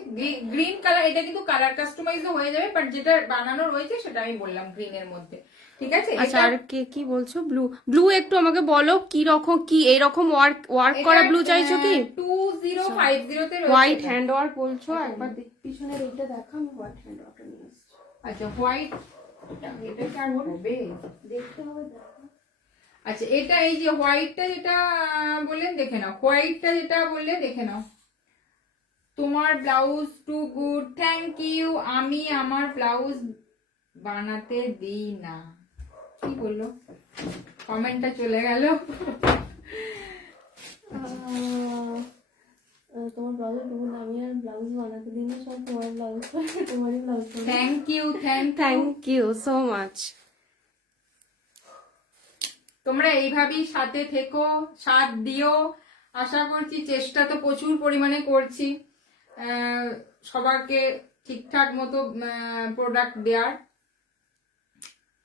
গ্রিন কালার। এটা কিন্তু কালার কাস্টমাইজও হয়ে যাবে, বাট যেটা বানানো রয়েছে সেটা আমি বললাম গ্রিনের মধ্যে, ঠিক আছে। আচ্ছা আর কি বলছো? ব্লু, ব্লু একটু আমাকে বলো কি রকম, কি এইরকম ওয়ার্ক করা ব্লু চাইছো কি? 2050 তে হোয়াইট হ্যান্ড ওয়ার্ক বলছো, একবার পিছনের এইটা দেখো, আমি হোয়াইট হ্যান্ড ওয়ার্কটা নিয়ে এসেছি। আচ্ছা হোয়াইট, এটা কি আর হবে, দেখতে হবে, দেখো। আচ্ছা এটা এই যে হোয়াইটটা যেটা বললেন দেখে নাও, হোয়াইটটা যেটা বললে দেখে নাও। তোমার blouse too good, thank you. আমি আমার ব্লাউজ বানাতে দিই না, কি বললো, কমেন্টটা চলে গেল। তোমার ব্লাউজ দেখুন, আমি আর ব্লাউজ বানাতে দিই না, সব তোমার ব্লাউজ, তোমারই blouse. Thank you thank you so much. তোমরা এইভাবেই সাথে থেকো, সাথ দিও, আশা করছি। চেষ্টা তো প্রচুর পরিমাণে করছি সবাইকে ঠিকঠাক মতো প্রোডাক্ট দেওয়ার,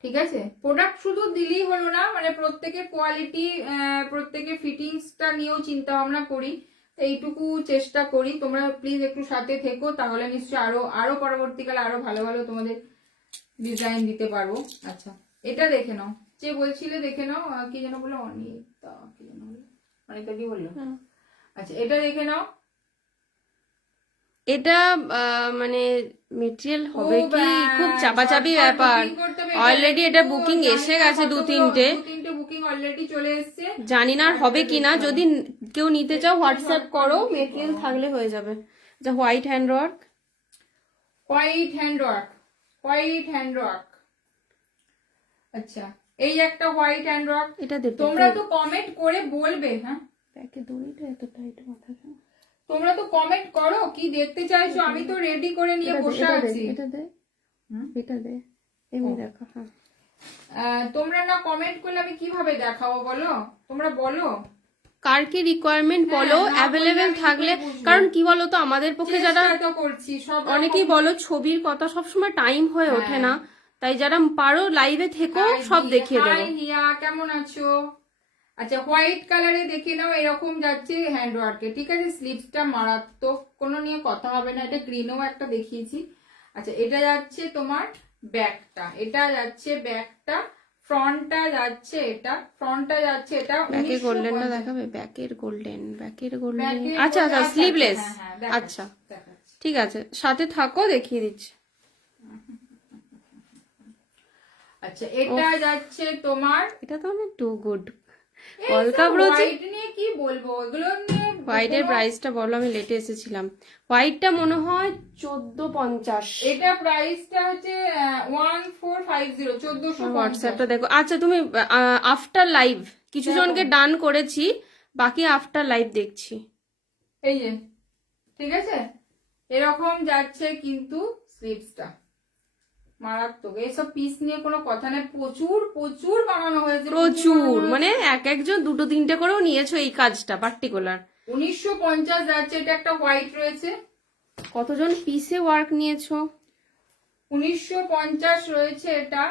ঠিক আছে। প্রোডাক্ট শুধু দিলেই হলো না, মানে প্রত্যেকের কোয়ালিটি, প্রত্যেকের ফিটিংসটা নিয়েও চিন্তা ভাবনা করি, এইটুকু চেষ্টা করি। তোমরা প্লিজ একটু সাথে থেকো, তাহলে নিশ্চয়ই আরো পরবর্তীকালে আরো ভালো ভালো তোমাদের ডিজাইন দিতে পারবো। আচ্ছা এটা দেখে নাও, যে বলছিলে দেখে নাও, কি যেন বললো, অনিতা কি যেন বললো, অনিতা কি বললো? আচ্ছা এটা দেখে নাও, এটা মানে মেটেরিয়াল হবে কি, খুব চাপাচাপি ব্যাপার। অলরেডি এটা বুকিং এসে গেছে, দু তিনটে বুকিং অলরেডি চলে এসেছে, জানি না হবে কিনা। যদি কেউ নিতে চাও হোয়াটসঅ্যাপ করো, মেটেরিয়াল থাকলে হয়ে যাবে। যা white hand work, white hand work, white hand work. আচ্ছা এই একটা হোয়াইট হ্যান্ড ওয়ার্ক, এটা দেখো। তোমরা তো কমেন্ট করে বলবে, হ্যাঁ ব্যাকে দড়িটা এত টাইট মাথা, তোমরা তো কমেন্ট করো কি দেখতে চাইছো, আমি তো রেডি করে নিয়ে বসে আছি। এটা দে এমনি দেখো। হ্যাঁ তোমরা না কমেন্ট করলে আমি কিভাবে দেখাবো বলো, তোমরা বলো কার কি রিকোয়ারমেন্ট বলো, অ্যাভেলেবেল থাকলে। কারণ কি বলো তো, আমাদের পক্ষে যারা করছি সব অনেকেই বলো ছবির কথা সবসময় টাইম হয়ে ওঠে না, তাই যারা পারো লাইভে থেকো, সব দেখিয়ে দেবো। হিয়া কেমন আছো? আচ্ছা হোয়াইট কালারে দেখে নাও, এরকম যাচ্ছে হ্যান্ড ওয়ার্কে, ঠিক আছে। স্লিভসটা মারাত্মক, কোনো নিয়ে কথা হবে না। এটা গ্রিনও একটা দেখিয়েছি। আচ্ছা এটা যাচ্ছে তোমার ব্যাকটা, এটা যাচ্ছে ব্যাকটা, ফ্রন্টটা যাচ্ছে এটা, ফ্রন্টটা যাচ্ছে এটা। ব্যাকের গোল্ডেনটা দেখাবে, ব্যাকের গোল্ডেন, ব্যাকের গোল্ডেন। আচ্ছা আচ্ছা স্লিভলেস, আচ্ছা ঠিক আছে, সাথে থাকো দেখিয়ে দিচ্ছি। আচ্ছা এটা যাচ্ছে তোমার, এটা তো অনেক টু গুড। হোয়াইট নিয়ে কি বলবো, এগুলো নিয়ে হোয়াইটের প্রাইসটা বলো, আমি লেটে এসেছিলাম। হোয়াইটটা মনে হয় 1450, এটা প্রাইসটা হচ্ছে 1450, 1450। হোয়াটসঅ্যাপটা দেখো। আচ্ছা তুমি আফটার লাইভ কিছু জনকে ডান করেছি, বাকি আফটার লাইভ দেখছি। এই যে ঠিক আছে, এরকম যাচ্ছে কিন্তু স্লিভসটা মারাত্মক। এইসব পিস নিয়ে কোনো কথা নেই, প্রচুর প্রচুর বানানো হয়েছে, প্রচুর, মানে একজন দুটো তিনটে করেও নিয়েছো এই কাজটা পার্টিকুলার। 1950 যাচ্ছে, এটা একটা হোয়াইট রয়েছে। কতজন পিসে ওয়ার্ক নিয়েছো? 1950 রয়েছে এটা।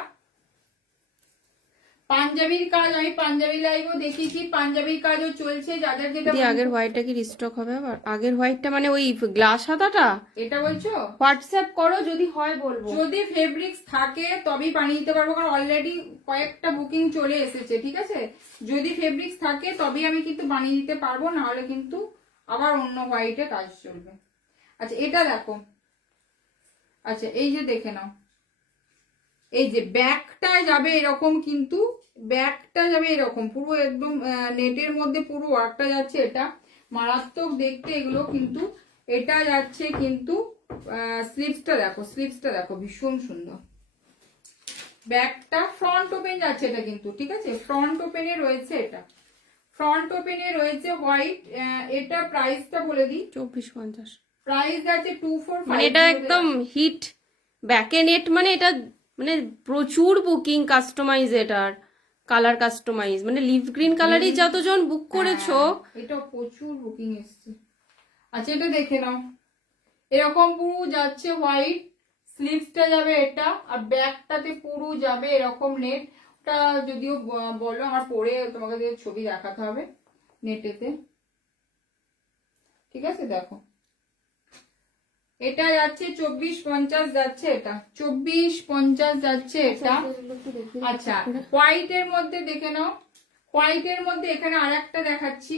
পাঞ্জাবির কাজ, আমি পাঞ্জাবি লাইভও দেখিয়েছি, পাঞ্জাবির কাজও চলছে। যাদের যেটা আগের হোয়াইটটা কি রিস্টক হবে আবার? আগের হোয়াইটটা মানে ওই গ্লাস হাতাটা এটা বলছো? হোয়াটসঅ্যাপ করো, যদি হয় বলবো। যদি ফেব্রিক্স থাকে তবেই বানিয়ে দিতে পারবো, কারণ অলরেডি কয়েকটা বুকিং চলে এসেছে, ঠিক আছে। যদি ফেব্রিক্স থাকে তবেই আমি কিন্তু বানিয়ে দিতে পারবো, না হলে কিন্তু আবার অন্য হোয়াইটে কাজ চলবে। আচ্ছা এটা দেখো, আচ্ছা এই যে দেখে নাও, এই যে ব্যাকটা যাবে এরকম, কিন্তু ব্যাকটা যাবে এরকম পুরো একদম নেটের মধ্যে পুরো ওয়ার্কটা যাচ্ছে, এটা মারাত্মক দেখতে এগুলো। কিন্তু এটা যাচ্ছে কিন্তু স্লিভসটা দেখো ভীষণ সুন্দর। ব্যাকটা ফ্রন্ট ওপেন যাচ্ছে এটা কিন্তু, ঠিক আছে, ফ্রন্ট ওপেনে রয়েছে, এটা ফ্রন্ট ওপেনে রয়েছে হোয়াইট। এটা প্রাইসটা বলে দিই, 2450। প্রাইস আছে 2450। মানে এটা একদম হিট ব্যাকে নেট, মানে এটা মানে প্রচুর বুকিং কাস্টমাইজ, এটার কালার কাস্টমাইজ, মানে লিভ গ্রিন কালারই যতজন বুক করেছো, এটা প্রচুর বুকিং এসছে। আচ্ছা এটা দেখে নাও, এরকম পুরো যাচ্ছে হোয়াইট, স্লিভসটা যাবে এটা, আর ব্যাকটাতে পুরো যাবে এরকম নেট। ওটা যদিও বলো আমার পরে তোমাকে দিয়ে ছবি দেখাতে হবে নেটেতে, ঠিক আছে। দেখো এটা যাচ্ছে 2450 যাচ্ছে, এটা 2450 যাচ্ছে এটা। আচ্ছা হোয়াইটের মধ্যে দেখে নাও, হোয়াইটের মধ্যে এখানে আরেকটা দেখাচ্ছি,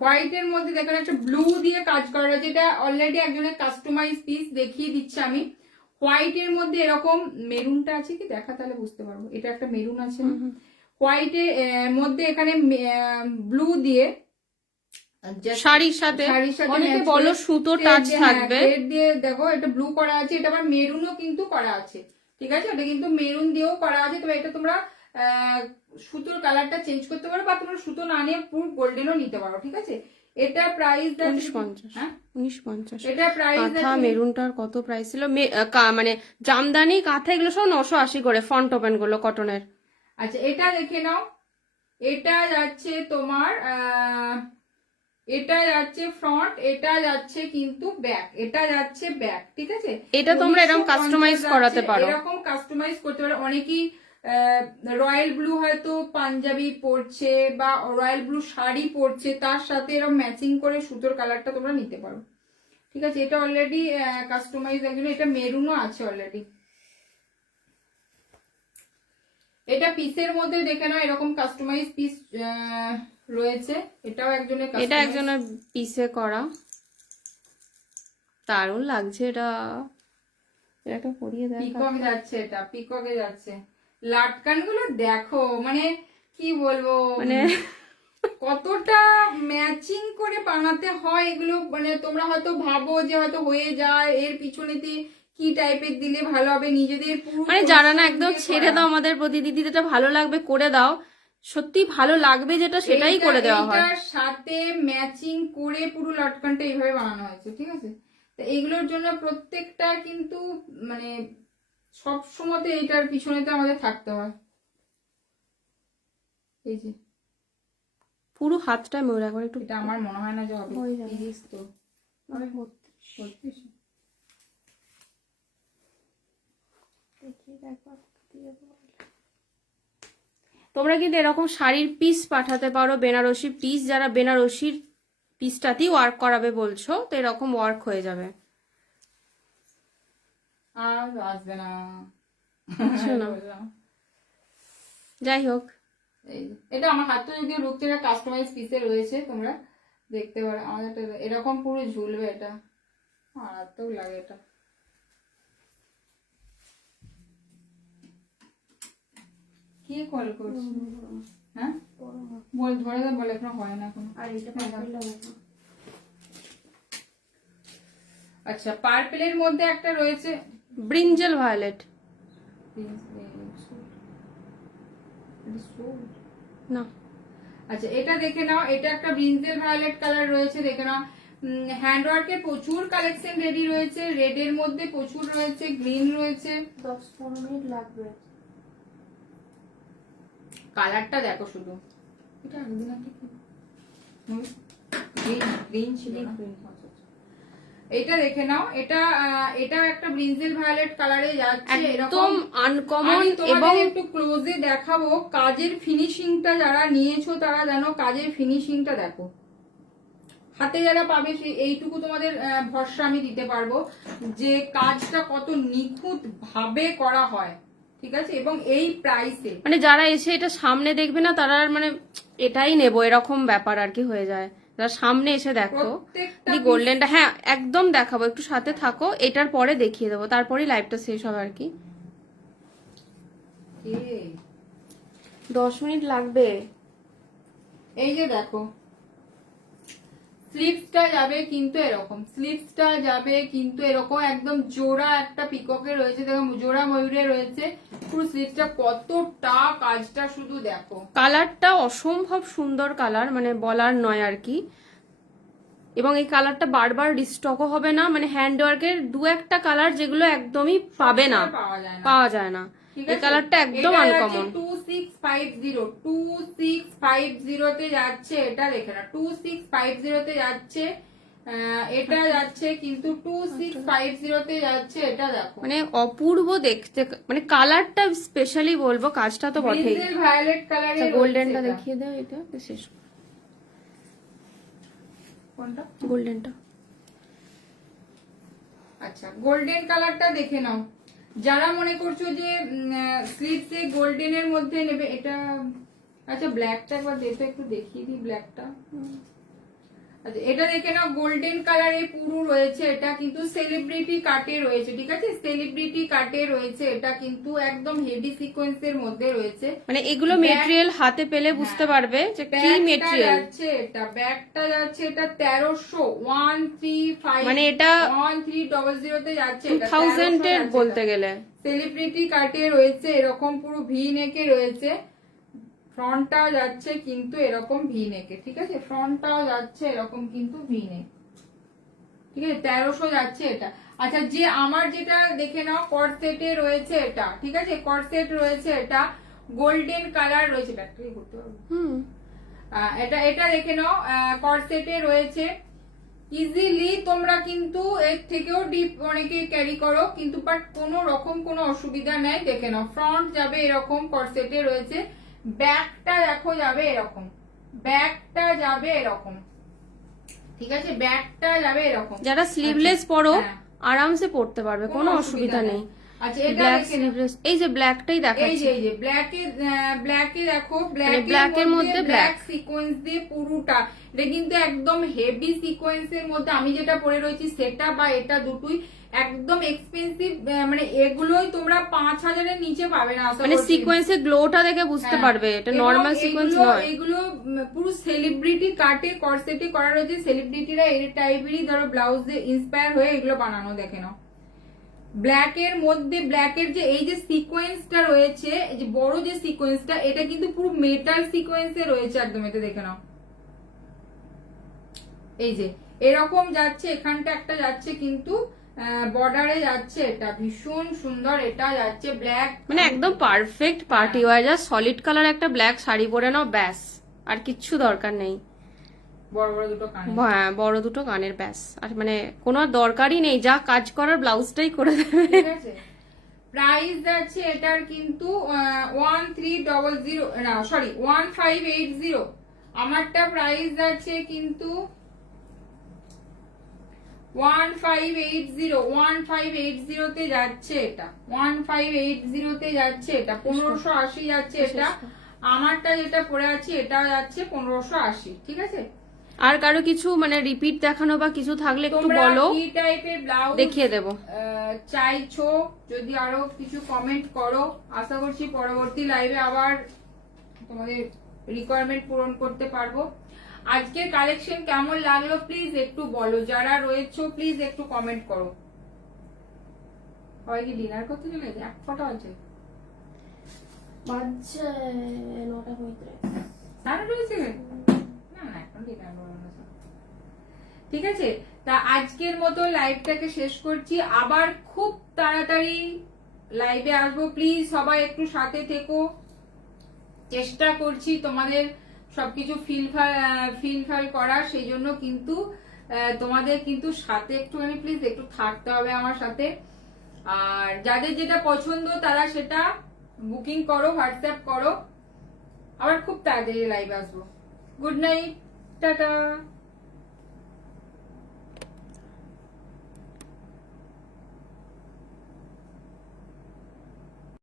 হোয়াইটের মধ্যে দেখেন একটা ব্লু দিয়ে কাজ করা রয়েছে, এটা অলরেডি একজনের কাস্টমাইজ পিস দেখিয়ে দিচ্ছি আমি। হোয়াইটের মধ্যে এরকম মেরুনটা আছে কি দেখা, তাহলে বুঝতে পারবো, এটা একটা মেরুন আছে, হোয়াইটের মধ্যে এখানে ব্লু দিয়ে শাড়ির সাথে অনেকে বলো সুতো টাচ থাকবে, দিয়ে দেখো এটা ব্লু করা আছে, এটা আবার মেরুনও কিন্তু করা আছে, ঠিক আছে, এটা কিন্তু মেরুন দিয়েও করা আছে। তবে এটা তোমরা সুতোর কালারটা চেঞ্জ করতে পারো, বা তোমরা সুতো না নিয়ে পুরো গোল্ডেনও নিতে পারো, ঠিক আছে। এটা প্রাইস 1950। এটা প্রাইস কাঁথা মেরুনটার কত প্রাইস ছিল, মানে জামদানি কাঁথা এগুলো সব 980 করে, ফ্রন্ট ওপেন গুলো কটনের। আচ্ছা এটা দেখে নাও, এটা যাচ্ছে তোমার এটা যাচ্ছে ফ্রন্ট, এটা যাচ্ছে কিন্তু ব্যাক, এটা যাচ্ছে ব্যাক, ঠিক আছে। এটা তোমরা এরকম কাস্টমাইজ করাতে পারো, এরকম কাস্টমাইজ করতে পারো। অনেকেই রয়্যাল ব্লু হয়তো পাঞ্জাবি পরছে বা রয়্যাল ব্লু শাড়ি পরছে, তার সাথে এরকম ম্যাচিং করে সুতোর কালারটা তোমরা নিতে পারো, ঠিক আছে। এটা অলরেডি কাস্টমাইজ একজন, এটা মেরুনও আছে অলরেডি। এটা পিসের মধ্যে দেখে নাও এরকম কাস্টমাইজ পিস রয়েছে, এটাও একজনের, এটা একজনের পিসে করা, দারুণ লাগছে এটা। এটা পরিয়ে দেখ, পিকক যাচ্ছে, এটা পিককে যাচ্ছে। লাটকান গুলো দেখো, মানে কি বলবো, মানে কতটা ম্যাচিং করে বানাতে হয় এগুলো, মানে তোমরা হয়তো ভাবো যে হয়তো হয়ে যায়, এর পিছনেতে কি টাইপের দিলে ভালো হবে, নিজেদের মানে যারা না একদম ছেড়ে দাও আমাদের প্রতিদিদি, যেটা ভালো লাগবে করে দাও, সত্যি ভালো লাগবে যেটা সেটাই করে দেওয়া হয়। এটার সাথে ম্যাচিং করে পুরো লটকানটা এইভাবে বানানো হয়েছে, ঠিক আছে। তো এইগুলোর জন্য প্রত্যেকটা কিন্তু মানে সব সময়তে এইটার পিছনেতে আমাদের থাকতে হয়। এই যে পুরো হাতটা মেরে একবার একটু, এটা আমার মনে হয় না যে হবে 30 তো হবে 32। তোমরা কিন্তু এরকম শাড়ির পিস পাঠাতে পারো, বেনারসি পিস, যারা বেনারসির পিসটাতেই ওয়ার্ক করাবে বলছো, তো এরকম ওয়ার্ক হয়ে যাবে। আর আসবে না, যাই হোক, এটা আমার হাতে যদি রুখতে কাস্টমাইজ পিসে রয়েছে, তোমরা দেখতে পারো। আমাদের এরকম পুরো ঝুলবে, এটা মারাত্মক লাগে। এটা কি কল করছে, হ্যাঁ বল ধরে দে, বলে এখন হয় না এখন। আর এটা আচ্ছা পার্পলের মধ্যে একটা রয়েছে ব্রিঞ্জেল ভায়োলেট না। আচ্ছা এটা দেখে নাও, এটা একটা ব্রিঞ্জেল ভায়োলেট কালার রয়েছে, দেখে নাও। হ্যান্ডওয়ার্কের প্রচুর কালেকশন রেডি রয়েছে, রেড এর মধ্যে প্রচুর রয়েছে, গ্রিন রয়েছে। 10-15 মিনিট লাগবে। কালারটা দেখো শুধু, এটা একদিন গ্রিন ছিল না। এটা দেখে নাও, এটা একটা ব্রিঞ্জেল ভায়োলেট কালারে যাচ্ছে, একদম আনকমন। এবং একটু ক্লোজে দেখাবো কাজের ফিনিশিংটা, যারা নিয়েছো তারা জানো কাজের ফিনিশিংটা দেখো। হাতে যারা পাবে এইটুকু তোমাদের ভরসা আমি দিতে পারবো যে কাজটা কত নিখুঁত ভাবে করা হয়, ঠিক আছে, এবং এই প্রাইসে। মানে যারা এসে এটা সামনে দেখবে না, তারা মানে এটাই নেবো এরকম ব্যাপার আর কি হয়ে যায়। সামনে এসে দেখো প্রত্যেকটা দি গোল্ডেনটা। হ্যাঁ একদম দেখাবো, একটু সাথে থাকো, এটার পরে দেখিয়ে দেবো, তারপরেই লাইভটা শেষ হবে আর কি। 10 মিনিট লাগবে। এই যে দেখো স্লিপসটা যাবে কিন্তু এরকম, স্লিপসটা যাবে কিন্তু এরকম একদম জোড়া একটা পিককে রয়েছে, দেখো জোড়া ময়ূরে রয়েছে পুরো স্লিপসটা, কতটা কাজটা শুধু দেখো। কালারটা অসম্ভব সুন্দর কালার, মানে বলার নয় আর কি। এবং এই কালারটা বারবার রিস্টকও হবে না, মানে হ্যান্ডওয়ার্কের দু একটা কালার যেগুলো একদমই পাবে না, পাওয়া যায় না। এই কালারটা একদম আনকমন। 2650 তে যাচ্ছে, এটা দেখে না 2650 তে যাচ্ছে, এটা যাচ্ছে কিন্তু 2650 তে যাচ্ছে, এটা দেখো মানে অপূর্ব দেখতে, মানে কালারটা স্পেশালি বলবো, কাজটা তো বটেই। ভায়োলেট কালারে গোল্ডেনটা দেখিয়ে দাও, এটা শেষ। কোনটা? গোল্ডেনটা। আচ্ছা গোল্ডেন কালারটা দেখে নাও, যারা মনে করছো যে স্লিভস এ গোল্ডেনের মধ্যে নেবে এটা। আচ্ছা ব্ল্যাকটা একবার দেখো, একটু দেখিয়ে দিই ব্ল্যাকটা। আচ্ছা এটা দেখে নাও, গোল্ডেন কালারে পুরো রয়েছে, এটা কিন্তু সেলিব্রিটি কাটে রয়েছে, ঠিক আছে, সেলিব্রিটি কাটে রয়েছে, এটা কিন্তু একদম হেভি সিকোয়েন্সের মধ্যে রয়েছে। মানে এগুলো মেটেরিয়াল হাতে পেলে বুঝতে পারবে যে কি মেটেরিয়াল যাচ্ছে। এটা ব্যাগটা যাচ্ছে, এটা 1300 মানে এটা 1300 তে যাচ্ছে, 2000 এর বলতে গেলে। সেলিব্রিটি কাটে রয়েছে, এরকম পুরো ভি নেকে রয়েছে, ফ্রন্টটাও যাচ্ছে কিন্তু এরকম ভি নেকে, ঠিক আছে, ফ্রন্টটাও যাচ্ছে এরকম কিন্তু ভি নেক, ঠিক আছে, 1300 যাচ্ছে এটা। আচ্ছা যে আমার যেটা দেখে নাও কর্সেটে রয়েছে এটা, ঠিক আছে, কর্সেট রয়েছে, এটা গোল্ডেন কালার রয়েছে, ব্যাকটাই করতে হবে। এটা দেখে নাও কর্সেটে রয়েছে, ইজিলি তোমরা কিন্তু এর থেকেও ডিপ অনেকে ক্যারি করো কিন্তু, বাট কোনো রকম কোনো অসুবিধা নেই। দেখে নাও ফ্রন্ট যাবে এরকম কর্সেটে রয়েছে, ব্যাকটা দেখো যাবে এরকম, ব্যাকটা যাবে এরকম, ঠিক আছে, ব্যাকটা যাবে এরকম। যারা স্লিভলেস পরো আরামসে পরতে পারবে, কোনো অসুবিধা নেই। আচ্ছা এটা স্লিভলেস, এই যে ব্ল্যাকটাই দেখাচ্ছি, এই যে ব্ল্যাকে দেখো, ব্ল্যাকের মধ্যে ব্ল্যাক সিকোয়েন্স দিয়ে পুরোটা, এটা কিন্তু একদম হেভি সিকোয়েন্সের মধ্যে। আমি যেটা পরে রয়েছি সেটা বা এটা দুটোই একদম এক্সপেন্সিভ, মানে এগুলোই তোমরা 5000 এর নিচে পাবে না, মানে সিকোয়েন্সের গ্লোটা দেখে বুঝতে পারবে এটা নরমাল সিকোয়েন্স নয়। এগুলো পুরো সেলিব্রিটি কাটে কর্সেটে করা রয়েছে, সেলিব্রিটিরা এই টাইপেরই ধরো ব্লাউজ দিয়ে ইন্সপায়ার হয়ে এগুলো বানানো। দেখে নাও ব্ল্যাকের মধ্যে, ব্ল্যাকের যে এই যে সিকোয়েন্সটা রয়েছে, এই যে বড় যে সিকোয়েন্সটা, এটা কিন্তু পুরো মেটাল সিকোয়েন্সে রয়েছে একদম, এটা দেখে নাও, এই যে এরকম যাচ্ছে, এখানটা একটা যাচ্ছে কিন্তু বর্ডারে যাচ্ছে, এটা ভীষণ সুন্দর, এটা যাচ্ছে ব্ল্যাক, মানে একদম পারফেক্ট পার্টি ওয়্যার। যা সলিড কালার একটা ব্ল্যাক শাড়ি পরে নাও ব্যাস, আর কিচ্ছু দরকার নেই। হ্যাঁ বড় দুটো কানের ব্যাস, আর মানে কোনো দরকারই নেই, যা কাজ করার ব্লাউজটাই করে দেবে, ঠিক আছে। প্রাইস যাচ্ছে এটার কিন্তু 1300, না সরি 1580, আমারটা প্রাইস যাচ্ছে কিন্তু 1580 তে যাচ্ছে, এটা 1580 তে যাচ্ছে, এটা 1580 যাচ্ছে, এটা আমারটা যেটা পরে আছি এটা যাচ্ছে 1580, ঠিক আছে। আর কারো কিছু মানে রিপিট দেখানো বা কিছু থাকলে একটু বলো, কি টাইপের ব্লাউজ দেখিয়ে দেবো চাইছো, যদি আরো কিছু কমেন্ট করো, আশা করছি পরবর্তী লাইভে আবার তোমাদের রিকোয়ারমেন্ট পূরণ করতে পারবো। আজকের কালেকশন কেমন লাগলো প্লিজ একটু বলো, যারা রয়েছো প্লিজ একটু কমেন্ট করো। সবাই কি ডিনার করতে চলে গেছে? 1 আছে, বাজছে 9টা 35। সাড়ে রয়েছে না, এখন ডিনার করবো না, ঠিক আছে। তা আজকের মতো লাইভটাকে শেষ করছি, আবার খুব তাড়াতাড়ি লাইভে আসবো, প্লিজ সবাই একটু সাথে থেকো, চেষ্টা করছি তোমাদের সবকিছু ফিলফাল করার, সেই জন্য কিন্তু তোমাদের কিন্তু সাথে একটুখানি প্লিজ একটু থাকতে হবে আমার সাথে। আর যাদের যেটা পছন্দ তারা সেটা বুকিং করো, হোয়াটসঅ্যাপ করো, আবার খুব তাড়াতাড়ি লাইভ আসবো। Good night, tata.